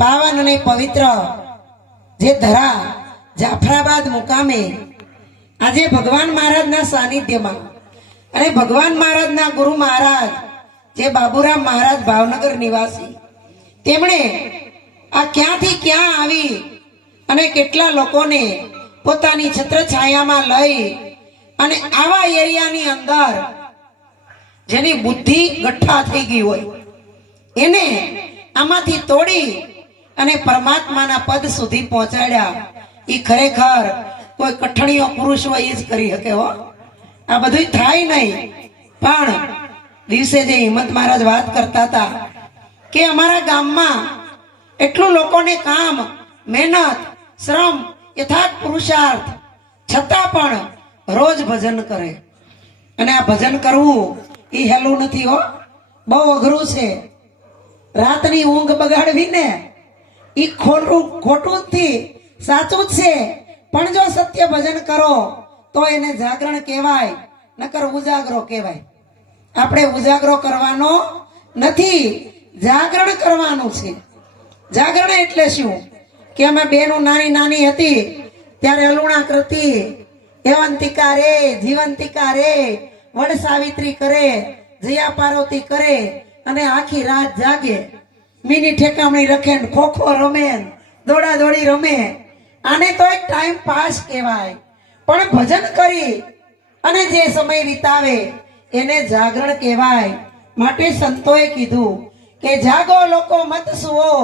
પાવન અને પવિત્ર જે ધરા જાફરાબાદ મુકામે આજે ભગવાન મહારાજના સાનિધ્યમાં અને ભગવાન મહારાજના ગુરુ મહારાજ જે બાબુરામ મહારાજ ભાવનગર નિવાસી તેમણે આ ક્યાંથી ક્યાં આવી અને કેટલા લોકોને પોતાની છત્રછાયામાં લઈ અને આવા એરિયાની અંદર જેની બુદ્ધિ ગઠ્ઠા થઈ ગઈ હોય એને આમાંથી તોડી અને પરમાત્માના પદ સુધી પહોંચાડ્યા. એ ખરેખર કોઈ કઠણીયો પુરુષ હોય એ જ કરી શકે હો. આ બધું થાય નહીં. પણ દિવસે જે હિંમત મહારાજ વાત કરતા હતા કે અમારા ગામમાં એટલું લોકોને કામ, મહેનત, શ્રમ, યથાર્થ પુરુષાર્થ છતાં પણ રોજ ભજન કરે. અને આ ભજન કરવું એ હેલું નથી હો, બહુ અઘરું છે. રાતની ઊંઘ બગાડવી ને એ ખોટું જ સાચું જ છે. પણ જો સત્ય ભજન કરો તો એને જાગરણ કહેવાય, નકર ઉજાગરો કહેવાય. આપણે ઉજાગરો કરવાનો નથી, જાગરણ કરવાનું છે. જાગરણ એટલે શું કે અમે બેનું નાની નાની હતી ત્યારે અલુણા કરતી, એવંતિકા રે, જીવંતિકા રે, વડ સાવિત્રી કરે, જયા પાર્વતી કરે અને આખી રાત જાગે. મિની ઠેકામણી રખે, ખોખો રમે, દોડા દોડી રમે. આને તો એક ટાઈમ પાસ કહેવાય. પણ ભજન કરી અને જે સમય વિતાવે એને જાગરણ કહેવાય. માટે સંતોએ કીધું કે જાગો લોકો મત સુઓ,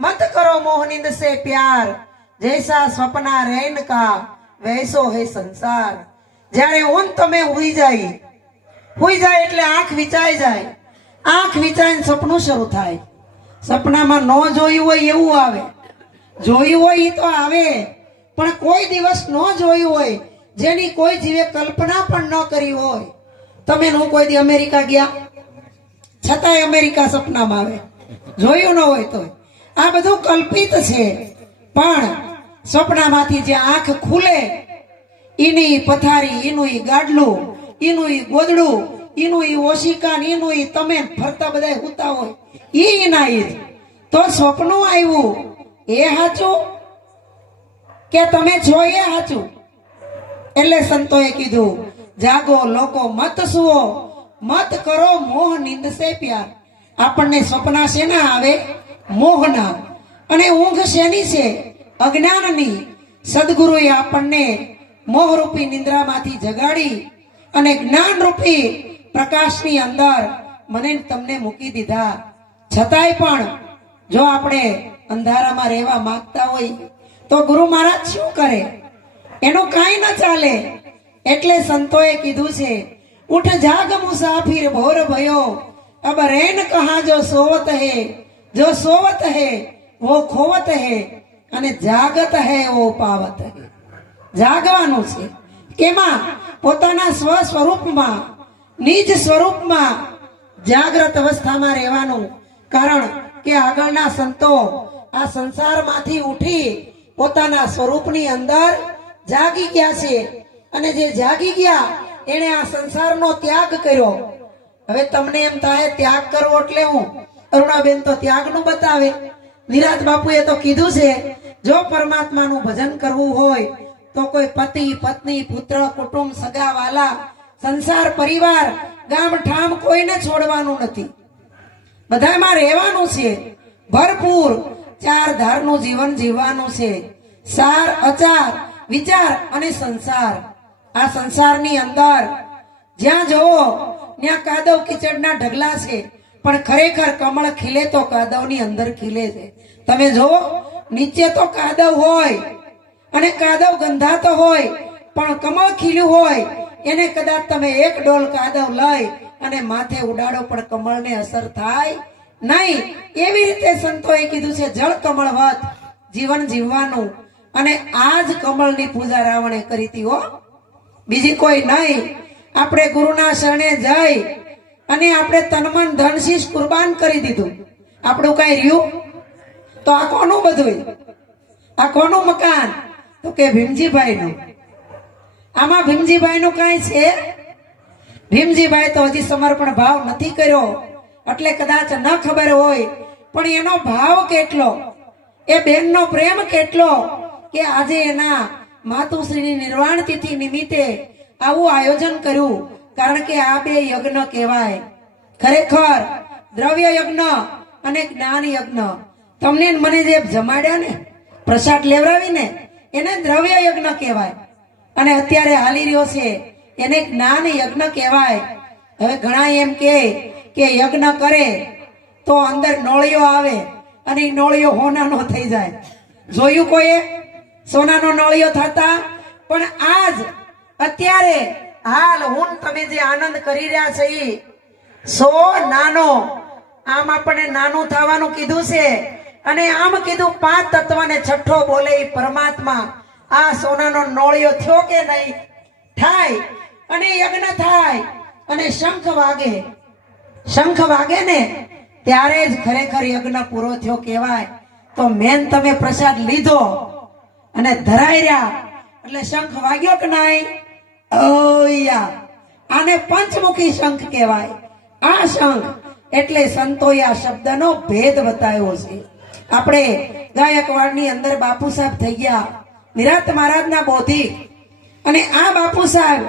મત કરો મોહ નીંદ સે પ્યાર, જૈસા સ્વપ્ના રૈન કા વૈસો હે સંસાર. જ્યારે ઊન તમે હુઈ જાય એટલે આંખ વિચાઈ જાય. આંખ વિચાઈને સપનું શરૂ થાય. સપનામાં ન જોયું હોય એવું આવે, જોયું હોય એ તો આવે, પણ કોઈ દિવસ ન જોયું હોય, જેની કોઈ જીવે કલ્પના પણ ન કરી હોય. તમે હું કોઈ દી અમેરિકા ગયા છતાંય અમેરિકા સપનામાં આવે, જોયું ન હોય તો. આ બધું કલ્પિત છે. પણ સપનામાંથી જે આંખ ખુલે, એની પથારી, એનું ઈ ગાડલું, એનું ઈ ગોદડું, એનું ઈ ઓશિકા, એનું ઈ તમે ફરતા બધા હુતા હોય ઈ ના ઈ તો સ્વપ્નું આવ્યું એ સાચું કે તમે છો એ સાચું? એટલે સંતોએ કીધું જાગો લોકો મત સુઓ, મત કરો મોહ નીંદ સે પ્યાર. આપણને સ્વપ્ના શેના આવે? મોહના. અને ઊંઘ શેની છે? અજ્ઞાનની. સદગુરુએ આપણને મોહરૂપી નિંદ્રામાંથી જગાડી અને જ્ઞાનરૂપી પ્રકાશની અંદર મને તમને મૂકી દીધા. છતાંય પણ જો આપણે અંધારામાં રહેવા માંગતા હોય તો ગુરુ મહારાજ શું કરે? એનું કાંઈ ન ચાલે. એટલે સંતોએ કીધું છે ઉઠ જાગ મુસાફિર ભોર ભયો, અબ રૈન કહા જો સોવત હે, જો સોવત હે વો ખોવત હે, અને જાગત હે વો પાવત હે. જાગવાનું છે. કેમાં? પોતાના સ્વ સ્વરૂપમાં, નિજ સ્વરૂપમાં જાગ્રત અવસ્થામાં રહેવાનું. કારણ કે આગળના સંતો આ સંસારમાંથી ઉઠી પોતાના સ્વરૂપની અંદર જાગી ગયા છે. અને જે જાગી ગયા એને આ સંસારનો ત્યાગ કર્યો. હવે તમને એમ થાય ત્યાગ કરવો એટલે હું? અરુણાબેન તો ત્યાગનું બતાવે. વિરાજ બાપુએ તો કીધું છે જો પરમાત્માનું ભજન કરવું હોય તો કોઈ પતિ, પત્ની, પુત્ર, કુટુંબ, સગા વાલા, સંસાર, પરિવાર, ગામ ઠામ કોઈને છોડવાનું નથી. બધામાં રહેવાનું છે. ભરપૂર ચાર ધારનું જીવન જીવવાનું છે. સાર, અચાર, વિચાર અને સંસાર. આ સંસારની અંદર જ્યાં જોવો ત્યાં કાદવ કીચડના ઢગલા છે. પણ ખરેખર કમળ ખીલે તો કાદવની અંદર ખીલે છે. તમે જોવો નીચે તો કાદવ હોય અને કાદવ ગંધાતો હોય, પણ કમળ ખીલ્યું હોય એને કદાચ તમે એક ડોલ કાદવ લઈ અને માથે ઉડાડો પણ કમળને અસર થાય નહીં. એવી રીતે સંતોએ કીધું છે જળ કમળવત જીવન જીવવાનું. અને આ જ કમળની પૂજા રાવણે કરી હતી હો, બીજી કોઈ નહીં. આપણે ગુરુના શરણે જઈ અને આપણે તનમન ધનશીશ કુરબાન કરી દીધું. આપણું કઈ રહ્યું? તો આ કોનું બધું? આ કોનું મકાન? તો કે ભીમજીભાઈનું. આમાં ભીમજીભાઈનું કઈ છે? ભીમજીભાઈ તો હજી સમર્પણ ભાવ નથી કર્યો એટલે કદાચ ન ખબર હોય, પણ એનો ભાવ કેટલો એ બેનનો પ્રેમ કેટલો કે આજે એના માતુશ્રીની નિર્વાણ તિથિ નિમિત્તે આવું આયોજન કર્યું. કારણ કે આ બે યજ્ઞ કહેવાય. ખરેખર દ્રવ્ય યજ્ઞ અને જ્ઞાન યજ્ઞ. તમને ને મને જે જમાડ્યા ને, પ્રસાદ લેવડાવીને, એને દ્રવ્ય યજ્ઞ કહેવાય. અને અત્યારે હાલી રહ્યો છે એને જ્ઞાન યજ્ઞ કહેવાય. હવે ઘણા એમ કે યજ્ઞ કરે તો અંદર નોળિયો આવે અને એ નોળિયો હોનાનો થઈ જાય. જોયું કોઈએ સોનાનો નોળિયો થતા? પણ આજ અત્યારે હાલ હું તમે જે આનંદ કરી રહ્યા છે એ સો નાનો, આમ આપણે નાનું થવાનું કીધું છે અને આમ કીધું પાંચ તત્વને છઠ્ઠો બોલે એ પરમાત્મા. આ સોનાનો નોળિયો થયો કે નહીં? થાય અને યજ્ઞ થાય અને શંખ વાગે ને ત્યારે જ ખરેખર યજ્ઞ પૂરો થયો કહેવાય. તો મેન તમે પ્રસાદ લીધો અને ધરાઈ રહ્યા એટલે શંખ વાગ્યો કે નહીં? ઓયા, આને પંચમુખી શંખ કહેવાય. આ શંખ એટલે સંતોએ આ શબ્દનો ભેદ બતાવ્યો છે. આપણે ગાયકવાડની અંદર બાપુ સાહેબ થઈ ગયા, નિરાંત મહારાજના બૌદ્ધિક. અને આ બાપુ સાહેબ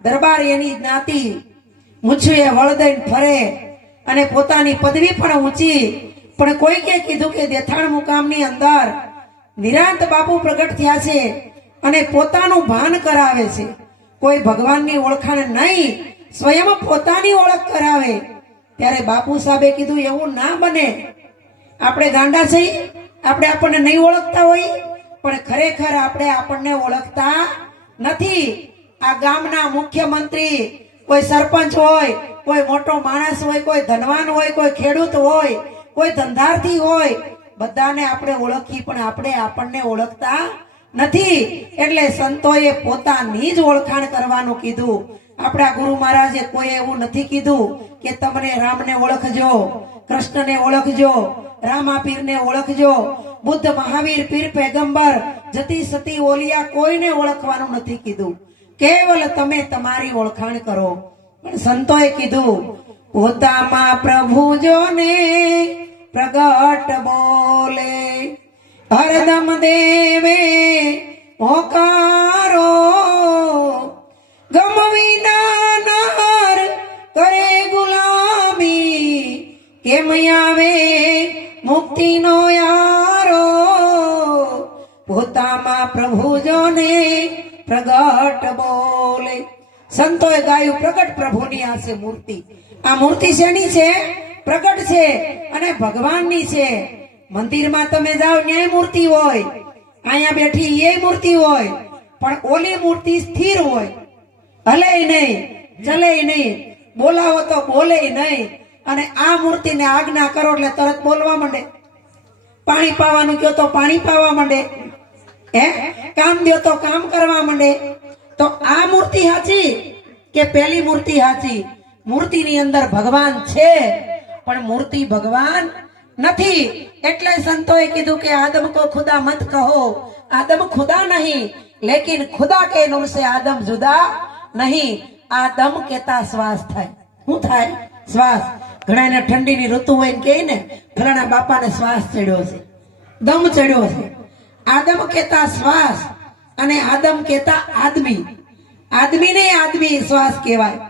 દરબાર એની જ્ઞાતિ મૂછુએ વળ દઈને ફરે અને પોતાની પદવી પણ ઊંચી. પણ કોઈકે કીધું કે દેથાણ મુકામની અંદર નિરાંત બાપુ પ્રગટ થયા છે અને પોતાનું ભાન કરાવે છે. કોઈ ભગવાનની ઓળખાણ નહીં, સ્વયં પોતાની ઓળખ કરાવે. ત્યારે બાપુ સાહેબે કીધું એવું ના બને. આપણે ગાંડા છીએ, આપણે આપણને નહીં ઓળખતા હોય, પણ ખરેખર આપણે આપણને ઓળખતા નથી. આ ગામના મુખ્યમંત્રી, કોઈ સરપંચ હોય, કોઈ મોટો માણસ હોય, કોઈ ધનવાન હોય, કોઈ ખેડૂત હોય, કોઈ ધંધાર્થી હોય, બધાને આપણે ઓળખી, પણ આપણે આપણને ઓળખતા નથી. એટલે સંતોએ પોતાની જ ઓળખાણ કરવાનું કીધું. આપણા ગુરુ મહારાજે કોઈ એવું નથી કીધું કે તમને રામને ઓળખજો, કૃષ્ણને ઓળખજો, રામા પીરને ઓળખજો. બુદ્ધ, મહાવીર, પીર, પેગંબર, જતી સતી ઓલિયા કોઈને ઓળખવાનું નથી કીધું. કેવલ તમે તમારી ઓળખાણ કરો. પણ સંતોએ કીધું પોતામાં પ્રભુ જોને પ્રગટ બોલે, હરદમ દેવે હોકારો, ગમ વિના નાર કરે ગુલામી, કેમ આવે મુક્તિનો યારો. પોતામાં પ્રભુ જોને પ્રગટ બોલે. સંતોએ ગાયું પ્રગટ પ્રભુની આ છે મૂર્તિ. આ મૂર્તિ શેની છે? પ્રગટ છે અને ભગવાનની છે. મંદિરમાં તમે જાઓ ન્યાય મૂર્તિ હોય, અહીંયા બેઠી એ મૂર્તિ હોય, પણ ઓલી મૂર્તિ સ્થિર હોય, હલે નહીં, ચલે નહીં, બોલાવો તો બોલે નહીં. અને આ મૂર્તિને આજ્ઞા કરો એટલે તરત બોલવા માંડે. પાણી પાવાનું કહો તો પાણી પાવા માંડે, કામ દો તો કામ કરવા માંડે. તો આ મૂર્તિ સાચી કે પેલી મૂર્તિ સાચી? મૂર્તિની અંદર ભગવાન છે પણ મૂર્તિ ભગવાન નથી. એટલે સંતોએ કીધું કે આદમ કો ખુદા મત કહો, આદમ ખુદા નહીં, લેકિન ખુદા કે નૂર સે આદમ જુદા નહીં. આદમ કેતા શ્વાસ થાય. શું થાય? શ્વાસ. ઘણાને ઠંડીની ઋતુ હોય ને કહે ને ઘણા બાપાને શ્વાસ ચડ્યો છે, દમ ચડ્યો છે. આદમ કેતા શ્વાસ અને આદમ કેતા આદમી. આદમી ને આદમી શ્વાસ કહેવાય,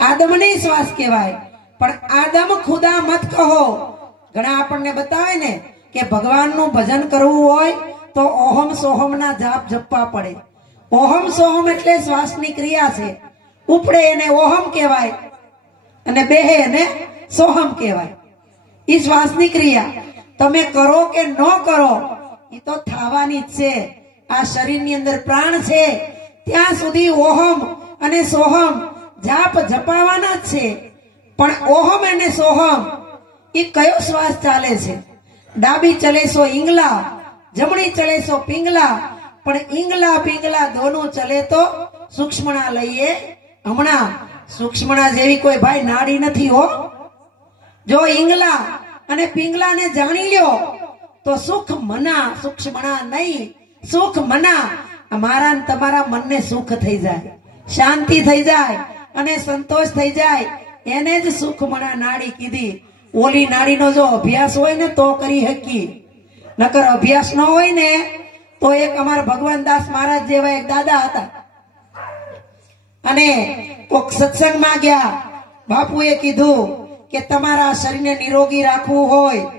આદમ ને શ્વાસ કહેવાય. પણ આદમ ખુદા મત કહો. ઘણા આપણને બતાવે ને કે ભગવાનનું ભજન કરવું હોય તો ઓહમ સોહમ ના જાપ જપવા પડે. ઓહમ સોહમ એટલે શ્વાસની ક્રિયા છે. ઉપડે એને ઓહમ કહેવાય અને બેહે એને સોહમ કહેવાય. એ શ્વાસની ક્રિયા તમે કરો કે ન કરો એ તો થવાની જ છે. આ શરીરની અંદર પ્રાણ છે ત્યાં સુધી ઓહમ અને સોહમ જાપ જપાવાના જ છે. પણ ઓહમ અને સોહમ એ કયો શ્વાસ ચાલે છે? ડાબી ચલેસો ઈંગલા, જમણી ચલેસો પિંગલા. પણ ઈંગલા પિંગલા દોનું ચલે તો સૂક્ષ્મણા લઈએ હમણાં. સૂક્ષ્મણા જેવી કોઈ ભાઈ નાડી નથી હો. જો ઈંગલા અને પિંગલાને જાણી લ્યો તો સુખ મના, સૂક્ષ્મણા નહીં, સુખ મના. મારા ને તમારા મનને સુખ થઈ જાય, શાંતિ થઈ જાય અને સંતોષ થઈ જાય. એને જ સુખ મના નાડી કીધી. ઓલી નાડીનો જો અભ્યાસ હોય ને તો કરી હકી, નકર અભ્યાસ ન હોય ને તો એક અમારા ભગવાન દાસ મહારાજ જેવા એક દાદા હતા, અને કોક સત્સંગમાં ગયા, બાપુએ કીધું કે તમારા શરીરને નિરોગી રાખવું હોય,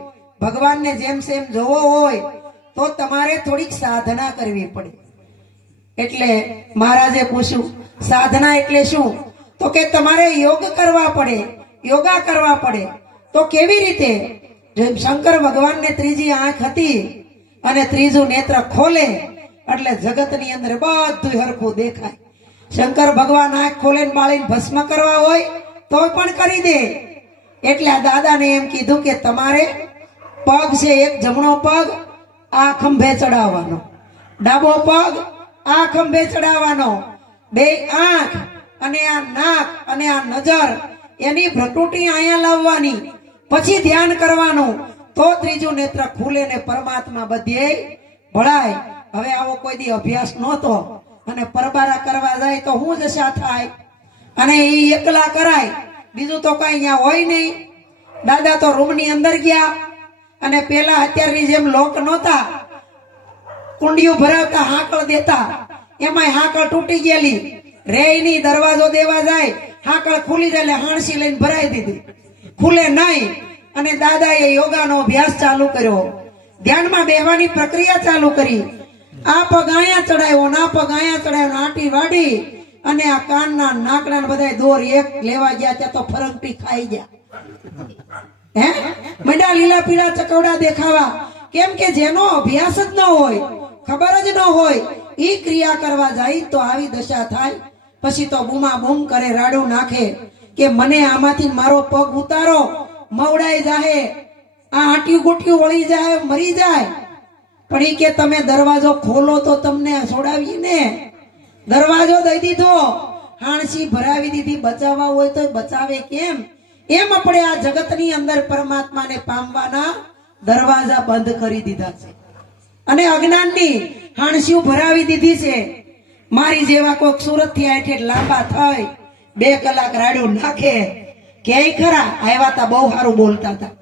ભગવાનને જેમ સેમ જોવો હોય તો તમારે થોડીક સાધના કરવી પડે. એટલે મહારાજે પૂછ્યું સાધના એટલે શું? તો કે તમારે યોગ કરવા પડે, યોગા કરવા પડે. તો કેવી રીતે? જેમ શંકર ભગવાનને ત્રીજી આંખ હતી અને ત્રીજું નેત્ર ખોલે એટલે જગતની અંદર બધું હરખું દેખાય. શંકર ભગવાન આંખ ખોલે બાળીને ભસ્મ કરવા હોય તો પણ કરી દે. એટલે આ દાદાને એમ કીધું કે તમારે પગ છે, એક જમણો પગ આ ખંભે ચડાવવાનો, ડાબો પગ આ ખંભે ચડાવવાનો, બે આંખ અને આ નાક અને આ નજર એની ભ્રકુટી અહીંયા લાવવાની, પછી ધ્યાન કરવાનું, તો ત્રીજું નેત્ર ખુલે ને પરમાત્મા બધે ભળાય. હવે આવો કોઈ દી અભ્યાસ નહોતો અને પરબારા કરવા જાય તો શું દશા થાય? અને એ એકલા કરાય, બીજું તો કઈ અહીંયા હોય નહીં. દાદા તો રૂમની અંદર ગયા અને પેલા અત્યારની જેમ લોક નહોતા, કુંડીઓ ભરાવતા હાકળ દેતા, એમાં હાકળ તૂટી ગયેલી રેયની, દરવાજો દેવા જાય હાકળ ખુલી જાય એટલે હાણસી લઈને ભરાઈ દીધી, ખુલે નહીં. અને દાદાએ યોગાનો અભ્યાસ ચાલુ કર્યો, ધ્યાનમાં બેહવાની પ્રક્રિયા ચાલુ કરી. આ પગ અહીંયા ચડાવ્યો, ના પગ અહીંયા ચડાવ્યો, આંટી વાડી અને આ કાનના નાકડા બધા દોર એક લેવા ગયા ત્યાં તો ફરંગટી ખાઈ ગયા. હે મંડા લીલા પીળા ચકવડા દેખાવા. કેમ કે જેનો અભ્યાસ જ ન હોય, ખબર જ ન હોય, ઈ ક્રિયા કરવા જાય તો આવી દશા થાય. પછી તો બૂમા બૂમ કરે, રાડું નાખે કે મને આમાંથી મારો પગ ઉતારો, મવડાઈ જાહે, આ આંટિયું ગોટિયું વળી જાય, મરી જાય. પણ ઈ કે તમે દરવાજો ખોલો તો તમને છોડાવી ને, દરવાજો દઈ દીધો, હાણસી ભરાવી દીધી, બચાવવા હોય તો બચાવે કેમ? એમ આપણે આ જગતની અંદર પરમાત્માને પામવાના દરવાજા બંધ કરી દીધા છે અને અજ્ઞાનની હાણસીઓ ભરાવી દીધી છે. મારી જેવા કોઈક સુરત થી આઠે લાંબા થઈ 2 કલાક રાડ્યું નાખે, ક્યાંય ખરા આવ્યા હતા, બહુ સારું બોલતા હતા,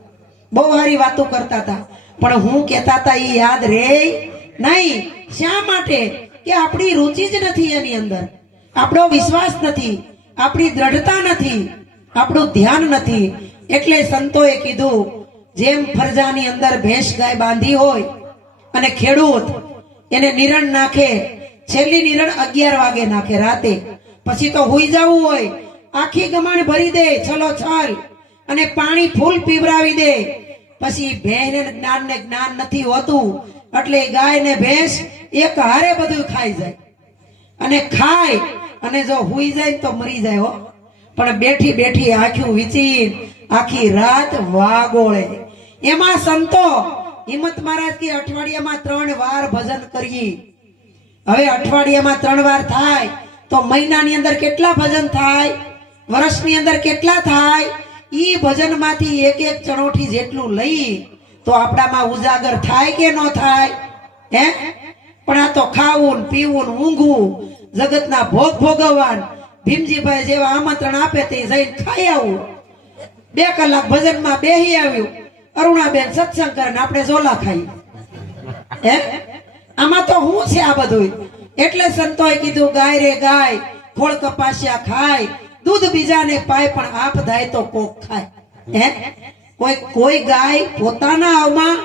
બહુ સારી વાતો કરતા હતા, પણ હું કહેતા હતા એ યાદ રે નહીં. શા માટે? કે આપણી રુચિ જ નથી એની અંદર, આપણો વિશ્વાસ નથી, આપણી દ્રઢતા નથી, આપણું ધ્યાન નથી. એટલે સંતોએ કીધું જેમ ફરજાની અંદર ભેંસ ગાય બાંધી હોય અને ખેડૂત એને નિરણ નાખે, છેલ્લી નિરણ 11 વાગે નાખે રાતે, પછી તો હુઈ જવું હોય, આખી ગમાણ ભરી દે છલો છલ અને પાણી ફૂલ પીવરાવી દે. પછી ભેંસને જ્ઞાન ને જ્ઞાન નથી હોતું એટલે ગાય ને ભેંસ એક હારે બધું ખાઈ જાય અને ખાય અને જો હુઈ જાય તો મરી જાય હો. પણ બેઠી બેઠી આંખું વીચી આખી રાત વાગોળે. એમાં સંતો હિંમત મહારાજ કે અઠવાડિયામાં 3 વાર ભજન કરીએ. હવે અઠવાડિયામાં 3 વાર થાય તો મહિનાની અંદર કેટલા ભજન થાય, વર્ષની અંદર કેટલા થાય? ઈ ભજન માંથી એક એક ચણોઠી જેટલું લઈ તો આપણામાં ઉજાગર થાય કે ન થાય? હે પણ આ તો ખાવું પીવું ઊંઘવું, જગતના ભોગ ભોગવવાન. ભીમજીભાઈ જેવા આમંત્રણ આપે તે જઈને ખાઈ આવું, 2 કલાક ભજનમાં બેહી આવ્યું, અરુણાબેન સત્સંગ કરે ને આપણે ઝોલા ખાઈએ. હે આમાં તો હું છે આ બધું? એટલે સંતોએ કીધું ગાય રે ગાય, ખોળ કપાસિયા ખાય, દૂધ બીજાને પાય પણ આપ થાય તો કોક ખાય. હે કોઈ ગાય પોતાના આવમાં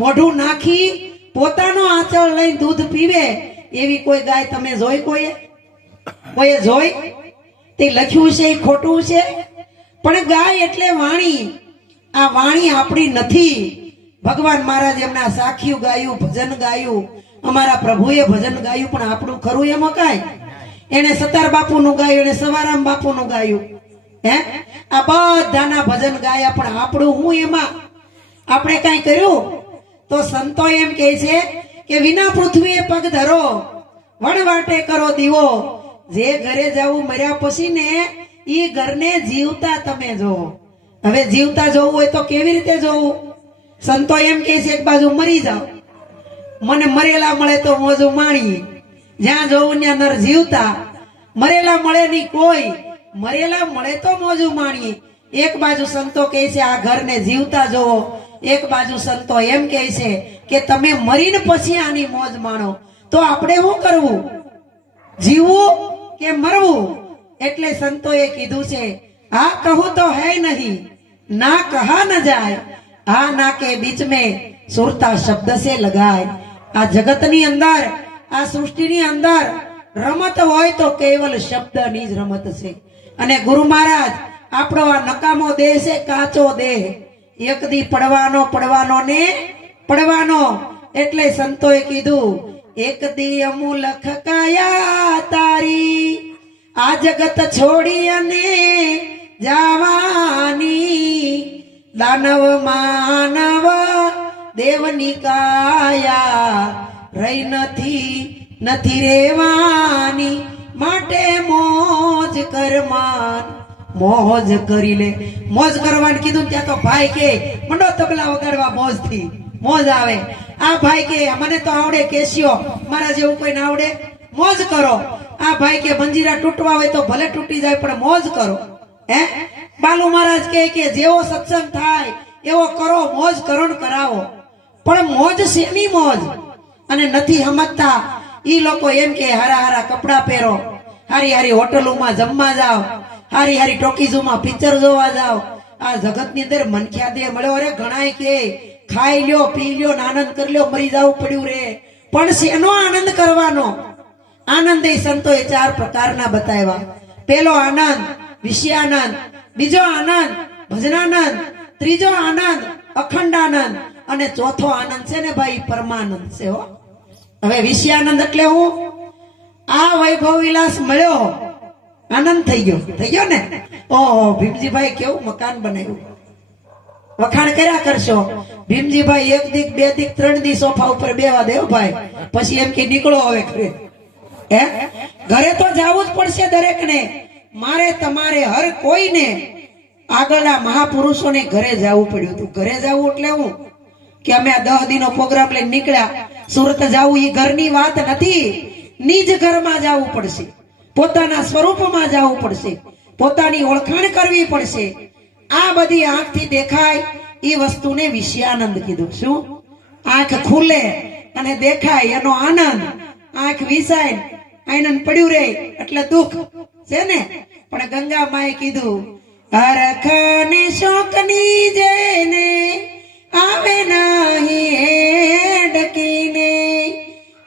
મોઢું નાખી પોતાનો આંચળ લઈને દૂધ પીવે એવી કોઈ ગાય તમે જોઈ? કોઈએ જોઈ? તે લખ્યું છે એ ખોટું છે? પણ ગાય એટલે વાણી. આ વાણી આપણી નથી. ભગવાન મહારાજ એમના સાખીયું ગાયું, ભજન ગાયું, અમારા પ્રભુએ ભજન ગાયું, પણ આપણું ખરું એમાં કાંઈ? એને સતાર બાપુનું ગાયું, એને સવારામ બાપુનું ગાયું. હે આ બધાના ભજન ગાયા, પણ આપણું હું એમાં? આપણે કઈ કર્યું? તો સંતો એમ કહે છે કે વિના પૃથ્વીએ પગ ધરો, વણવાટે કરો દીવો. જે ઘરે જવું મર્યા પછી ને ઈ ઘરને જીવતા તમે જોવો. હવે જીવતા જોવું હોય તો કેવી રીતે જોવું? સંતો એમ કહે છે એક બાજુ મરી જાઓ, મને મરેલા મળે તો મોજું માણીએ, જ્યાં જોવું ત્યાં નર જીવતા. મરેલા મળે નહીં કોઈ, મરેલા મળે તો મોજું માણીએ. એક બાજુ સંતો કહે છે આ ઘરને જીવતા જોવો, એક બાજુ સંતો એમ કહે છે કે તમે મરીને પછી આની મોજ માણો, તો આપણે શું કરવું, જીવવું કે મરવું? એટલે સંતોએ કીધું છે આ કહું તો હે નહીં, ના કહા ન જાય, આ ના કે બીચ में સુરતા શબ્દ से लगाए। આ જગતની અંદર, આ સૃષ્ટિની અંદર રમત હોય તો કેવલ શબ્દની જ રમત છે। અને ગુરુ મહારાજ આપણો આ નકામો દેહ છે, કાચો દેહ, એક દી પડવાનો ને પડવાનો। એટલે સંતોએ કીધું એક દી અમૂલખ કાયા તારી, આ જગત છોડી અને જાવાની, દાનવ માનવ દેવની કાયા રહી નથી રેવાની, માટે મોજ કરમાન, મોજ કરી લે। મોજ કરવાનું કીધું ત્યાં તો ભાઈ કે મંડો તબલા વગાડવા, મોજ થી મોજ આવે। આ ભાઈ કે મને તો આવડે કેશિયો, મારા જેવું કોઈ ના આવડે, મોજ કરો। આ ભાઈ કે મંજીરા તૂટવા હોય તો ભલે તૂટી જાય પણ મોજ કરો। હે બાલુ મહારાજ કે જેવો સત્સંગ થાય એવો કરો, મોજ કરો ને કરાવો। પણ મોજ શેની મોજ? અને નથી સમજતા ઈ લોકો એમ કે હારા હારા કપડા પહેરો, હારી હારી હોટલોમાં જમવા જાઓ, હારી હારી ટોકીઝોમાં પિક્ચર જોવા જાઓ। આ જગતની અંદર મનખ્યા દે મળ્યો, અરે ઘણાય કે ખાઈ લ્યો પી લ્યો ને આનંદ કરી લ્યો, મરી જવું પડ્યું રે, પણ શેનો આનંદ કરવાનો? આનંદ એ સંતોએ 4 પ્રકારના બતાવ્યા। પેલો આનંદ વિષયાનંદ, બીજો આનંદ ભજનાનંદ, ત્રીજો આનંદ અખંડ આનંદ, અને ચોથો આનંદ છે ને ભાઈ પરમાનંદ છે હો। હવે વિષયાનંદ એટલે હું, આ વૈભવ વિલાસ મળ્યો, આનંદ થઈ ગયો ને। ઓહો ભીમજીભાઈ કેવું મકાન બનાવ્યું, વખાણ કર્યા કરશો। ભીમજીભાઈ 1 દી 2 દી 3 દી સોફા ઉપર બેવા દેવ ભાઈ, પછી એમ કે નીકળો હવે ઘરે। હે ઘરે તો જવું જ પડશે દરેકને, મારે તમારે હર કોઈને આગળના મહાપુરુષોને ઘરે જવું પડ્યું હતું। ઘરે જવું એટલે હું કે અમે આ 10 દીનો પ્રોગ્રામ લઈને નીકળ્યા, સુરત જવું એ ઘરની વાત નથી, નિજ ઘરમાં જવું પડશે, પોતાના સ્વરૂપમાં જવું પડશે, પોતાની ઓળખાણ કરવી પડશે। આ બધી આંખથી દેખાય એ વસ્તુને વિષયાનંદ કીધું। શું? આંખ ખુલે અને દેખાય એનો આનંદ, આંખ વિસાય આનંદ પડ્યું રે એટલે દુઃખ છે ને। પણ ગંગા માએ કીધું હરખ ને શોકની જેને આવે નહીં ડકીને,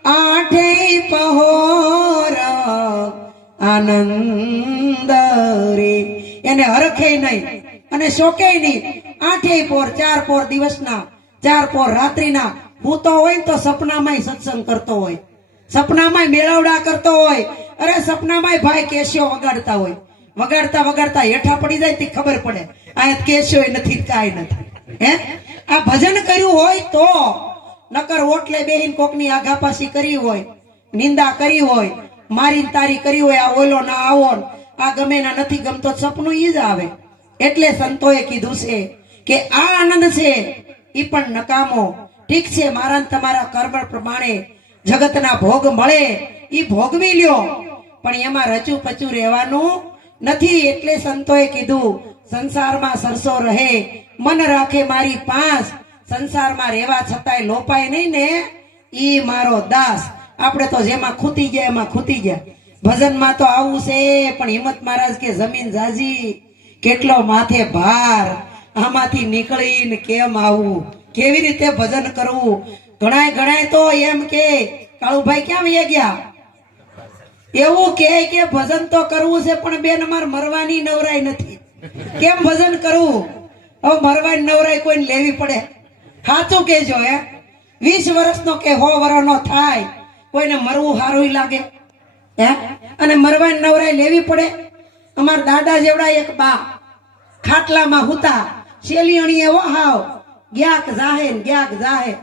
આઠે પહોર આનંદ રે, એને હરખે નહીં અને શોકે નહીં, 8 પોર 4 પોર દિવસના, 4 પોર રાત્રિના ભૂતો હોય ને તો સપનામાં સત્સંગ કરતો હોય, સપનામાં મેળવડા કરતો હોય। અરે સપનામાં ભાઈ કેશિયો વગાડતા હોય, વગાડતા વગાડતા હેઠા પડી જાય તે ખબર પડે આ કેશિયો નથી, કાંઈ નથી। હે આ ભજન કર્યું હોય તો, નકર ઓટલે બેહીન કોકની આઘાપાસી કરી હોય, નિંદા કરી હોય, મારી તારી કરી હોય, આ ઓલો ના આવો, આ ગમે ના નથી ગમતો, સપનું ઈ જ આવે। એટલે સંતોએ કીધું છે કે આ આનંદ છે ઈ પણ નકામો, ઠીક છે મારા તમારા કર્મ પ્રમાણે જગતના ભોગ મળે ઈ ભોગવી લ્યો, પણ એમાં રચું પચું રહેવાનું નથી। એટલે સંતોએ કીધું સંસારમાં સરસો રહે, મન રાખે મારી પાસ, સંસારમાં રહેવા છતાંય લોપાય નહીં ને ઈ મારો દાસ। આપણે તો જેમાં ખૂતી ગયા એમાં ખૂતી ગયા। ભજનમાં તો આવું છે, પણ હિંમત મહારાજ કે જમીન જાજી, કેટલો માથે ભાર, આમાંથી નીકળીને કેમ આવવું, કેવી રીતે ભજન કરવું। ઘણાય તો એમ કે કાળુભાઈ ક્યાં વયા ગયા, એવું કે ભજન તો કરવું છે પણ બેન અમાર મરવાની નવરાઈ નથી, કેમ ભજન કરવું? હવે મરવાની નવરાઈ કોઈને લેવી પડે? સાચું કેજો હે, 20 વર્ષનો કે 100 વર્ષનો થાય કોઈને મરવું સારું લાગે હે? અને મરવાની નવરાઈ લેવી પડે? અમાર દાદા જેવડા એક બા ખાટલામાં હુતા, શેલિયણી એવો હાવ ગ્યાક જાહે,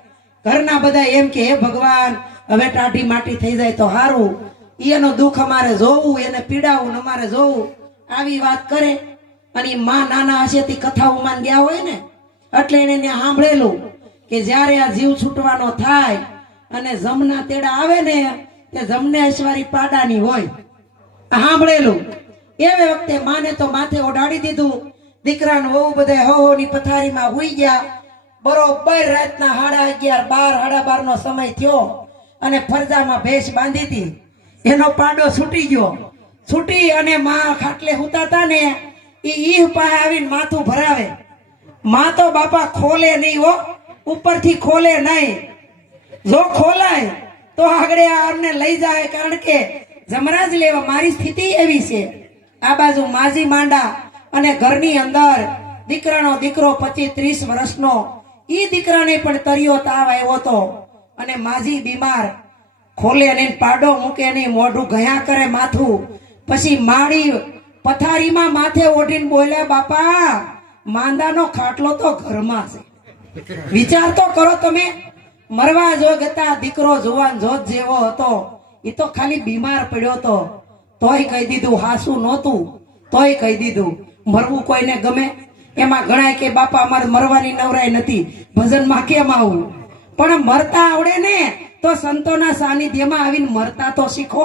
ઘરના બધા એમ કે હે ભગવાન હવે ટાઢી માટી થઈ જાય તો સારું, એનો દુઃખ અમારે જોવું, એને પીડાવું અમારે જોવું, આવી વાત કરે। અને માં નાના હશે તે કથાઓમાં ગયા હોય ને, એટલે એને સાંભળેલું કે જ્યારે આ જીવ છૂટવાનો થાય અને જમના તેડા આવે ને તે જમનેશ્વરી પાડાની હોય, સાંભળેલું। એવે વખતે માને તો માથે ઓઢાડી દીધું, દીકરાને વહુ બધા હોની પથારીમાં હુઈ ગયા, બરોબર રાતના 11:30 12 નો સમય થયો અને ફરજામાં ભેંસ બાંધી હતી. એનો પાડો છૂટી ગયો. છૂટી અને માં ખાટલે હુતાતા ને ઈ પાસે આવીને માથું ભરાવે. માં તો બાપા ખોલે નહીં હો, ઉપરથી ખોલે નહીં. જો ખોલાય તો આગળ આમને લઈ જાય, કારણ કે જમરાજ લેવા. મારી સ્થિતિ એવી છે. આ બાજુ માજી માંડા અને ઘરની અંદર દીકરાનો દીકરો 25-30 વર્ષનો. ઈ દીકરાને પણ તરિયો તાવ આવ્યો હતો અને માજી બીમાર. ખોલે નહીં, પાડો મૂકે નહીં, મોઢું ગયા કરે માથું. પછી માળી પથારીમાં માથે ઓઢીને બોલ્યા, બાપા માંદાનો ખાટલો તો ઘરમાં છે. વિચાર તો કરો તમે. મરવા જોગતા દીકરો જુવાન જોત જેવો હતો, એ તો ખાલી બીમાર પડ્યો હતો. તોય કહી દીધું, હાસુ નહોતું તોય કહી દીધું. મરવું કોઈને ગમે? એમાં ગણાય કે બાપા અમારે મરવાની નવરાઈ નથી, ભજનમાં કેમ આવું? પણ મરતા આવડે ને તો સંતોના સાનિધ્યમાં આવીને મરતા તો શીખો.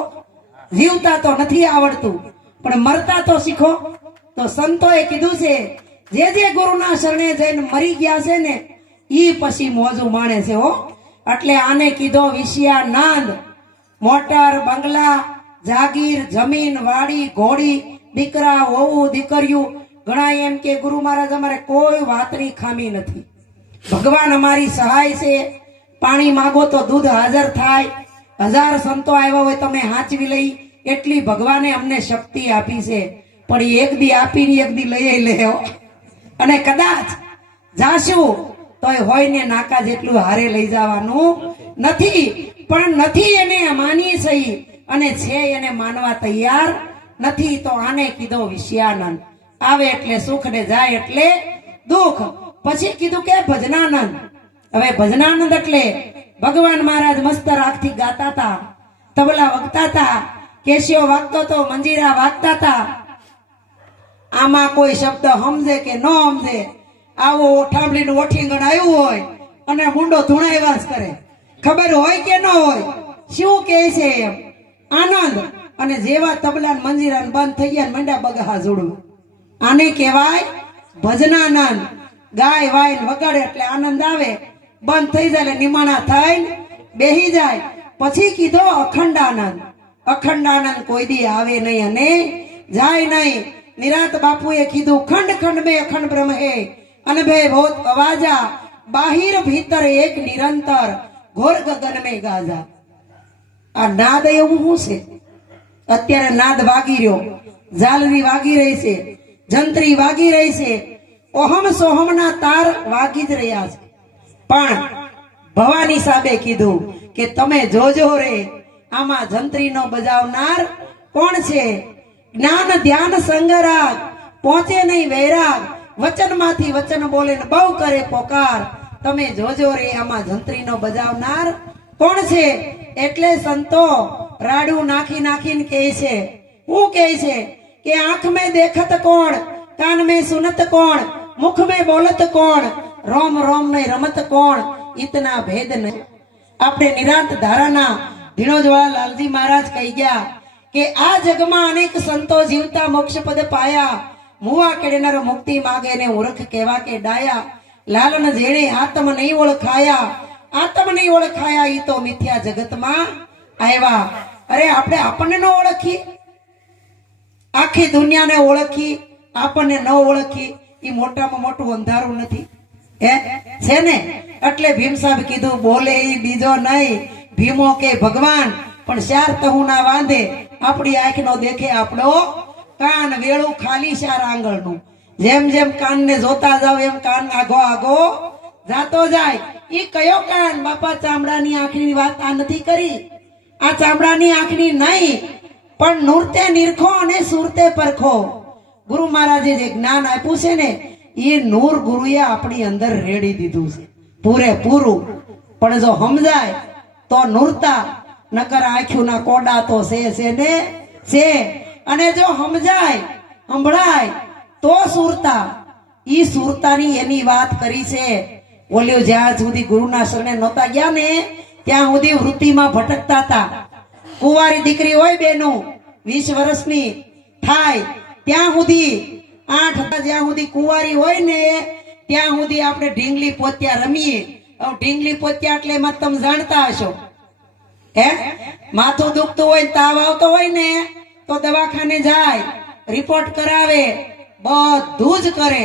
જીવતા તો નથી આવડતું, પણ મરતા તો શીખો. તો સંતોએ કીધું છે, જે ગુરુના શરણે જઈને મરી ગયા છે ને ઈ પછી મોજું માણે છે હો. એટલે આને કીધો વિષયા નાંદ. મોટર, બંગલા, જાગીર, જમીન, વાડી, ઘોડી, દીકરા, વહુ, દીકરીઓ. ઘણા એમ કે ગુરુ મહારાજ અમારે કોઈ વાતની ખામી નથી, ભગવાન અમારી સહાય છે. પાણી માગો તો દૂધ હાજર થાય. 1000 સંતો આવ્યા હોય તમે હાંચવી લઈ, એટલી ભગવાને અમને શક્તિ આપી છે. પણ એ એક દી આપીને એક દી લઈ લે. અને કદાચ જાશું તો હોય ને નાકા જેટલું હારે લઈ જવાનું નથી. પણ નથી એને માની સહી, અને છે એને માનવા તૈયાર નથી. તો આને કીધો વિષયાનંદ. આવે એટલે સુખ ને જાય એટલે દુઃખ. પછી કીધું કે ભજનાનંદ. હવે ભજનાનંદ એટલે ભગવાન મહારાજ મસ્ત રાગથી ગાતા હતા, તબલા વગતા હતા, કેશિયો વાગતો હતો, મંજીરા વાગતા હતા. આમાં કોઈ શબ્દ સમજે કે ન સમજે, આવો ઠામલીનું ઓઠીંગણ આવ્યું હોય અને મુંડો ધૂણાવ્યા જ કરે. ખબર હોય કે ન હોય, શું કહે છે એમ આનંદ. અને જેવા તબલા મંજીરા બંધ થઈ ગયા, મંડા બગા જોડવું. આને કહેવાય ભજનાનંદ. ગાય વાય વગાડે એટલે આનંદ આવે. બંધ થઈ જાય નિમાણા થઈને બેહી જાય. પછી કીધો અખંડાનંદ. અખંડાનંદ કોઈ દી આવે નહીં અને જાય નહીં. નિરાત બાપુએ કીધું, ખંડ ખંડ में અખંડ બ્રહ્મ હે, અનભય बहुत અવાજા, બાહિર ભીતર એક નિરંતર, ઘોર ગગન में ગાજા. આ નાદ એવું શું છે? અત્યારે નાદ વાગી રહ્યો, ઝાલરી વાગી રહી છે, જંત્રી વાગી રહી છે, ઓહમ સોહમના તાર વાગી જ રહ્યા છે. પણ ભવાની સાહેબે કીધું કે તમે જોજો રે, આમાં જંત્રીનો બજાવનાર કોણ છે? જ્ઞાન ધ્યાન સંગરાગ, પહોંચે નહીં વૈરાગ, વચનમાંથી વચન બોલે ને બહુ કરે પોકાર. તમે જોજો રે, આમાં જંત્રીનો બજાવનાર કોણ છે? એટલે સંતો રાડું નાખી નાખીને કહે છે. હું કહે છે કે આંખ મેં દેખત કોણ, કાન મેં સુનત કોણ, મુખ મેં બોલત કોણ, રોમ રોમ નહીં રમત કોણ, ઇતના ભેદ નહીં. આપણે નિરાંત ધારાના ધીણોજવાળા લાલજી મહારાજ કહી ગયા કે આ જગમાં અનેક સંતો જીવતા મોક્ષ પદ પાયા, મુવા કેડનાર મુક્તિ માગે ને મૂર્ખ કેવા કે ડાયા. લાલન જેણે આત્મ નહીં ઓળખાયા, આત્મ નહીં ઓળખાયા, ઈ તો મિથ્યા જગતમાં આવ્યા. અરે આપણે આપણને ન ઓળખી, આખી દુનિયાને ઓળખી, આપણને ન ઓળખી, ઈ મોટામાં મોટું અંધારું નથી હે છે ને? એટલે ભીમ સાહેબ કીધું, બોલે ઈ બીજો નહીં, ભીમો કે ભગવાન, પણ શાર તહુ ના વાંધે, આપણી આંખ નો દેખે આપણો કાન, વેળું ખાલી શાર આંગળનું. જેમ જેમ કાન ને જોતા જાવ એમ કાન આગો આગો જાતો જાય. ઈ કયો કાન? બાપા ચામડાની આંખની વાત આ નથી કરી, આ ચામડાની આંખની નહીં, પણ નૂરતે નિરખો અને સુરતે પરખો. ગુરુ મહારાજે જે જ્ઞાન આપ્યું છે ને, એ નૂર ગુરુએ આપણી અંદર રેડી દીધું છે પૂરેપૂરું. પણ જો સમજાય તો નૂરતા, નકર આંખોના કોડા તો છે ને છે. અને જો સમજાય સંભળાય તો સુરતા. ઈ સુરતાની એની વાત કરી છે. બોલ્યો જ્યાં સુધી ગુરુના શરણે નહોતા ગયા ને ત્યાં સુધી વૃત્તિમાં ભટકતા હતા. કુંવારી દીકરી હોય બેનો 20 વર્ષની થાય ત્યાં સુધી, 8 જ્યાં સુધી કુંવારી હોય ને ત્યાં સુધી આપણે ઢીંગલી પોત્યા રમીએ. હવે ઢીંગલી પોત્યા એટલે એમાં તમે જાણતા હશો, હે, માથું દુખતું હોય, તાવ આવતો હોય ને તો દવાખાને જાય, રિપોર્ટ કરાવે, બધું જ કરે.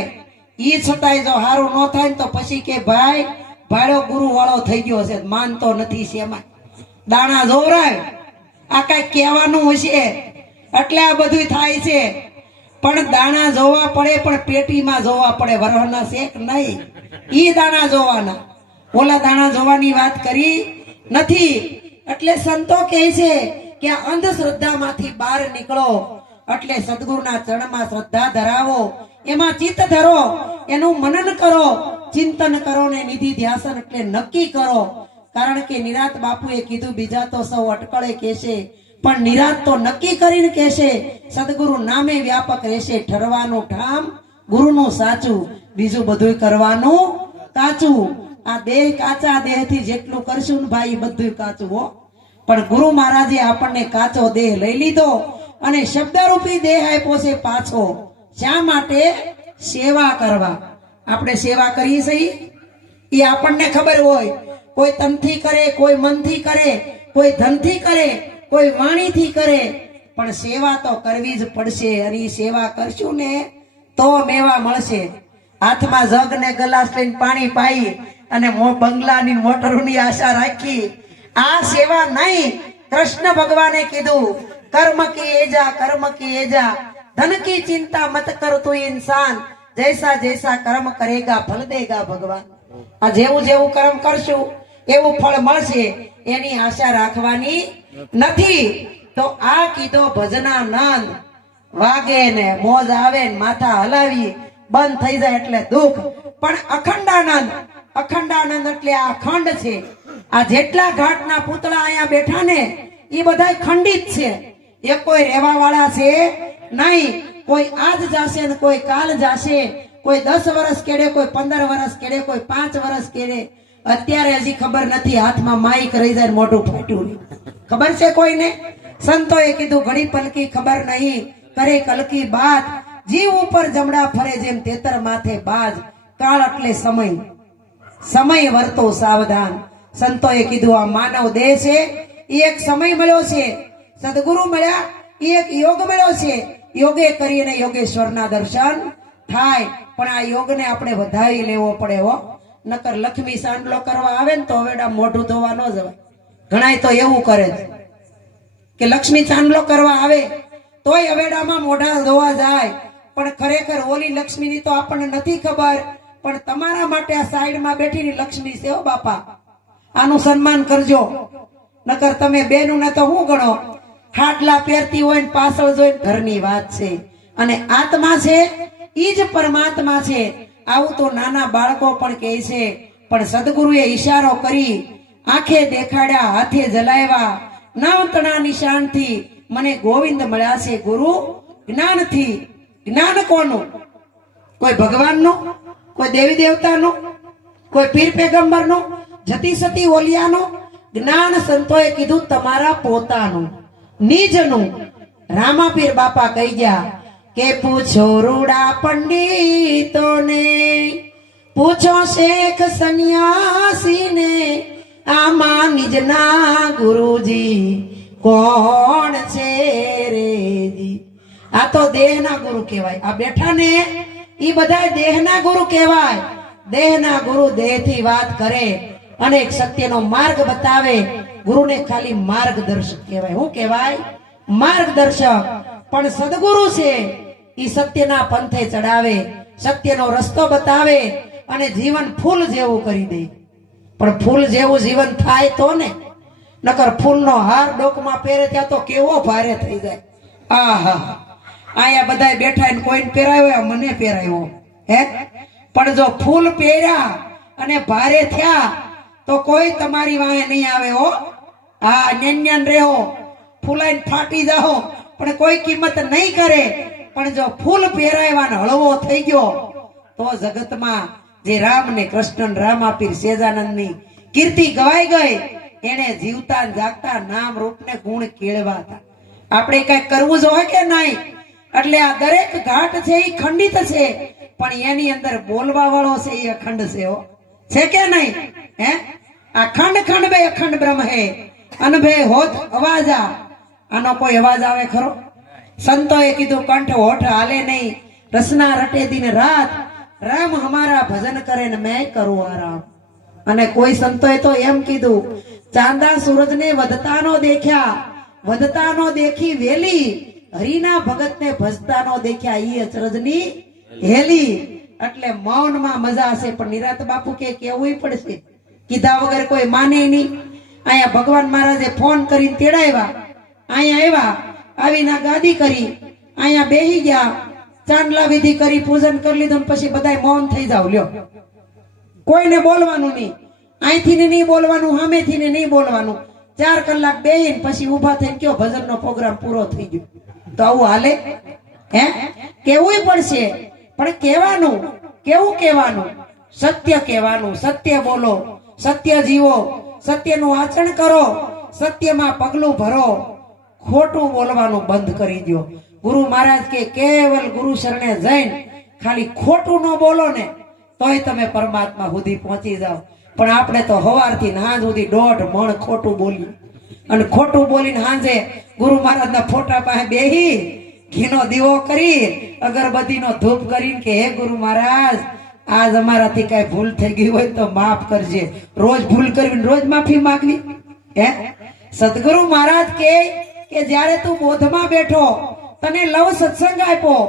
ઈ છતાંય જો સારું ન થાય ને તો પછી કે ભાઈ ભાડો ગુરુ વાળો થઈ ગયો છે, માનતો નથી. શેમાં દાણા જોવરાય, આ કઈ કહેવાનું હશે એટલે આ બધું થાય છે. પણ દાણા જોવા પડે, પણ પેટીમાં જોવા પડે, વરહના શેક નહીં, ઈ દાણા જોવાના. ઓલા દાણા જોવાની વાત કરી નથી. એટલે સંતો કહે છે કે આ અંધશ્રદ્ધામાંથી બહાર નીકળો, એટલે સદગુરુના ચરણમાં શ્રદ્ધા ધરાવો, એમાં ચિત્ત ધરો, એનું મનન કરો, ચિંતન કરો ને નિધિ ધ્યાસન એટલે નક્કી કરો. કારણ કે નિરાત બાપુએ કીધું, બીજા તો સૌ અટકળે કહેશે, પણ નિરાત તો નક્કી કરીને કહેશે, સદગુરુ નામે વ્યાપક રહેશે. ઠરવાનું ઠામ ગુરુનું સાચું, બીજું બધું કરવાનું કાચું. આ દેહ કાચા દેહ થી જેટલું કરશું ને ભાઈ બધું કાચું હો. પણ ગુરુ મહારાજે આપણને કાચો દેહ લઈ લીધો અને શબ્દરૂપી દેહ આપ્યો છે પાછો. શા માટે? સેવા કરવા. આપણે સેવા કરીએ છીએ એ આપણને ખબર હોય. કોઈ તનથી કરે, કોઈ મનથી કરે, કોઈ ધનથી કરે, કોઈ વાણીથી કરે, પણ સેવા તો કરવી જ પડશે. અને એ સેવા કરશું ને તો મેવા મળશે. હાથમાં જગ ને ગ્લાસ લઈને પાણી પાઈ અને બંગલાની મોટરોની આશા રાખી, આ સેવા નહીં. કૃષ્ણ ભગવાને કીધું, કર્મ કી એજા, કર્મ કી એજા, ધન કી ચિંતા મત કર તું ઇન્સાન, જૈસા જૈસા કર્મ કરેગા ફલ દેગા ભગવાન. આ જેવું જેવું કર્મ કરશું એવું ફળ મળશે, એની આશા રાખવાની નથી. તો આ કીધો ભજનાનંદ. વાગે ને મોજ આવે ને માથા હલાવી બંધ થઈ જાય એટલે દુઃખ. પણ અખંડાનંદ, અખંડાનંદ એટલે આ અખંડ છે. આ જેટલા ઘાટના પૂતળા અહીંયા બેઠા ને એ બધા ખંડિત છે. એ કોઈ રહેવા વાળા છે નહીં. કોઈ આજ જાશે ને કોઈ કાલ જાશે, કોઈ 10 વર્ષ કેડે, કોઈ 15 વર્ષ કેડે, કોઈ 5 વર્ષ કેડે. અત્યારે હજી ખબર નથી, હાથમાં માઈક રહી જાય, મોઢું ફાટ્યું નહીં. ખબર છે કોઈને? સંતોએ કીધું, ઘડી પલકી ખબર નહીં, કરે કલકી બાત, જીવ ઉપર જમડા ફરે જેમ તેતર માથે બાજ, કાળ એટલે સમય, સમય વર્તો સાવધાન. સંતોએ કીધું, આ માનવ દેહ છે એ એક સમય મળ્યો છે, સદગુરુ મળ્યા એ એક યોગ મળ્યો છે. યોગે કરીને યોગેશ્વરના દર્શન થાય. પણ આ યોગને આપણે વધાવી લેવો પડે હો. નકર લક્ષ્મી સાંડલો કરવા આવે ને તો હવે મોઢું ધોવા ન જવાય. ઘણાય તો એવું કરે છે કે લક્ષ્મી ચાંદલો કરવા આવે તોય અવેડામાં મોઢા ધોવા જાય. પણ ખરેખર ઓલી લક્ષ્મીની તો આપણને નથી ખબર. પણ તમારા માટે આ સાઈડમાં બેઠેલી લક્ષ્મી છે હો બાપા, આનું સન્માન કરજો. નકર તમે બેનું ને તો હું ગણો, ખાટલા પહેરતી હોય ને પાછળ જોઈને ઘરની વાત છે. અને આત્મા છે ઈ જ પરમાત્મા છે. આવું તો નાના બાળકો પણ કહે છે. પણ સદગુરુએ ઈશારો કરી, આંખે દેખાડ્યા, હાથે જલાવ્યા, નાવતણા નિશાનથી મને ગોવિંદ મળ્યા છે. ગુરુ જ્ઞાનથી. જ્ઞાન કોનું? કોઈ ભગવાનનું, કોઈ દેવી દેવતાનું, કોઈ પીર પેગમ્બરનું, જતી સતી ઓલિયાનું જ્ઞાન? સંતોએ કીધું તમારા પોતાનું, નિજનું. રામાપીર બાપા કહી ગયા કે પૂછો રૂડા પંડિતોને, પૂછો શેખ સન્યાસીને, આમાં નિજના ગુરુજી કોણ છે રેજી? આ તો દેહના ગુરુ કહેવાય. આ બેઠા ને એ બધા દેહના ગુરુ કહેવાય. દેહના ગુરુ દેહથી વાત કરે અને એક સત્યનો માર્ગ બતાવે. ગુરુને ખાલી માર્ગદર્શક કહેવાય. શું કહેવાય? માર્ગદર્શક. પણ સદગુરુ છે ઈ સત્યના પંથે ચડાવે, સત્યનો રસ્તો બતાવે અને જીવન ફૂલ જેવું કરી દે. પણ ફૂલ જેવું જીવન થાય તો ને, નકર ફૂલનો હાર ડોકમાં પહેરે ત્યાં તો કેવો ભારે થઈ જાય. આહા, આયા બધા બેઠા ને કોઈને પહેરાયો, મને પહેરાયો હે. પણ જો ફૂલ પહેર્યા અને ભારે થયા તો કોઈ તમારી વાહે નહીં આવે હો. હા, ન્યાન રેહો, ફૂલાઈને ફાટી જાઓ પણ કોઈ કિંમત નહીં કરે. પણ જો ફૂલ પહેરાયવાનો હળવો થઈ ગયો તો જગતમાં જે રામ ને કૃષ્ણ રામાપીર સેજાનંદની કીર્તિ ગવાઈ ગઈ. એને જીવતા જાગતા નામ રૂપ ને ગુણ કેળવા હતા. આપણે કઈ કરવું જોઈએ કે નહીં? એટલે આ દરેક ઘાટ છે એ ખંડિત છે. પણ એની અંદર બોલવા વાળો છે એ અખંડ છે હો. છે કે નહીં? હે અખંડ ખંડ બે અખંડ બ્રહ્મ હે અનભે હોત અવાજા. આનો કોઈ અવાજ આવે ખરો? સંતોએ કીધું કંઠ હોઠ હાલે નહીં, રસના રટે દિન રાત, રામ હમારા ભજન કરે ને મેં કરું આરામ. અને કોઈ સંતોએ તો એમ કીધું, ચાંદા સૂરજને વધતાનો દેખ્યા, વધતાનો દેખી વેલી, હરિના ભગતને ભજતાનો દેખ્યા ઈ અચરજની હેલી. એટલે મૌનમાં મજા હશે, પણ નિરાત બાપુ કે કેવું પડશે, કીધા વગર કોઈ માને નહીં. અહીંયા ભગવાન મહારાજે ફોન કરીને તેડાવ્યા, અહીંયા આવ્યા, આવીને ગાદી કરી, અહીંયા બેહી ગયા, ચાંદલા વિધિ કરી, પૂજન કરી લીધું, પછી બધાય મૌન થઈ જાવ. લ્યો, કોઈને બોલવાનું નહીં, અહીંથી નહીં બોલવાનું, સામેથી નહીં બોલવાનું. 4 કલાક બેહીને પછી ઉભા થઈને કયો ભજનનો પ્રોગ્રામ પૂરો થઈ ગયો. તો આવું હાલે? હે કેવું પડશે, પણ કહેવાનું કેવું કહેવાનું? સત્ય કહેવાનું, સત્ય બોલો, સત્ય જીવો, સત્યનું આચરણ કરો, સત્યમાં પગલું ભરો, ખોટું બોલવાનું બંધ કરી દો. ગુરુ મહારાજ કે કેવલ ગુરુ શરણે જઈને ખાલી ખોટું ન બોલો ને તોય તમે પરમાત્મા સુધી પહોંચી જાઓ. પણ આપણે તો સવારથી સાંજ સુધી 1.5 મણ ખોટું બોલ્યું, અને ખોટું બોલીને સાંજે ગુરુ મહારાજના ફોટા પાસે બેહી ઘીનો દીવો કરી, અગરબત્તીનો ધૂપ કરીને કે હે ગુરુ મહારાજ, આજ અમારાથી કઈ ભૂલ થઈ ગઈ હોય તો માફ કરજે. રોજ ભૂલ કરવી, રોજ માફી માંગવી? હે સદગુરુ મહારાજ કે જ્યારે તું બોધમાં બેઠો, તને લવ સત્સંગ આપ્યો,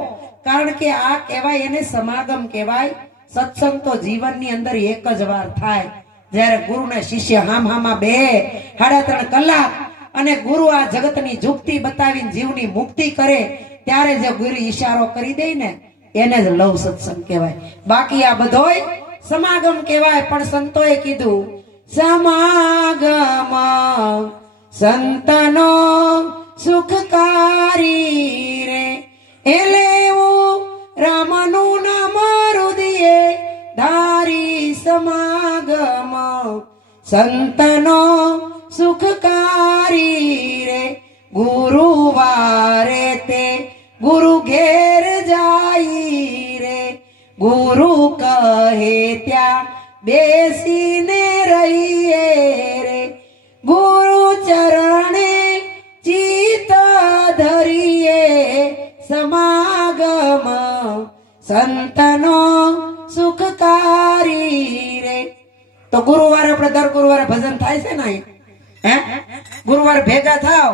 કારણ કે આ કહેવાય એને સમાગમ કહેવાય. સત્સંગ તો જીવનની અંદર એક જ વાર થાય, જ્યારે ગુરુ ને શિષ્ય હામહામાં 2-3.5 કલાક, અને ગુરુ આ જગતની જુક્તિ બતાવીને જીવની મુક્તિ કરે, ત્યારે જે ગુરુ ઈશારો કરી દે ને એને જ લવ સત્સંગ કહેવાય. બાકી આ બધોય સમાગમ કહેવાય. પણ સંતોએ કીધું સમાગમ સંતનો સુખકારી રે, એ લેવું રામનું નામ હૃદયે ધારી. સમાગમ સંતનો સુખકારી રે, ગુરુવારે તે ગુરુ ઘેર જાય રે, ગુરુ કહે ત્યાં બેસીને રહીએ રે, ગુરુ ચરણે ચિત્ત ધરીએ. સમાગમ સંતનો સુખકારી રે. તો ગુરુવારે આપણે દર ગુરુવારે ભજન થાય છે ને? હે ગુરુવારે ભેગા થાવ.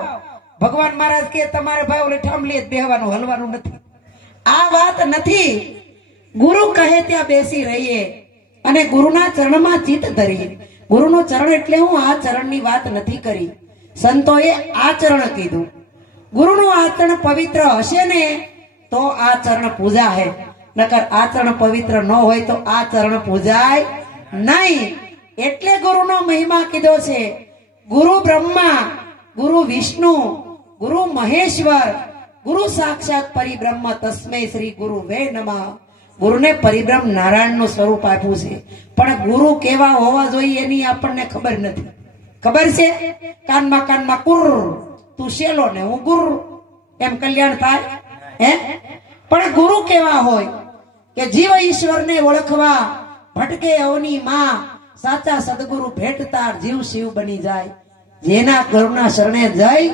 ભગવાન મહારાજ કે તમારે ભાઈ ઓલી ઠામલી જ બેહવાનું, હલવાનું નથી. આ વાત નથી. ગુરુ કહે ત્યાં બેસી રહીએ અને ગુરુના ચરણમાં ચિત્ત ધરીએ. ગુરુનું ચરણ એટલે હું આ ચરણની વાત નથી કરી, સંતોએ આચરણ કીધું. ગુરુનું આચરણ પવિત્ર હશે ને તો આ ચરણ પૂજા હે, નકર આચરણ પવિત્ર ન હોય તો આ ચરણ પૂજાય નહીં. એટલે ગુરુનો મહિમા કીધો છે. ગુરુ બ્રહ્મા, ગુરુ વિષ્ણુ, ગુરુ મહેશ્વર, ગુરુ સાક્ષાત પરિબ્રહ્મ, તસ્મૈ શ્રી ગુરુ વે નમઃ. ગુરુને પરિબ્રહ્મ નારાયણનું સ્વરૂપ આપ્યું છે, પણ ગુરુ કેવા હોવા જોઈએ એની આપણને ખબર નથી. ખબર છે? કાનમાં કુર, તું શેલો ને હું ગુરુ, એમ કલ્યાણ થાય? હે પણ ગુરુ કેવા હોય કે જીવ ઈશ્વરને ઓળખવા ભટકે અવની માં, સાચા સદગુરુ ભેટતા જીવ શિવ બની જાય. જેના ગુરુના શરણે જઈ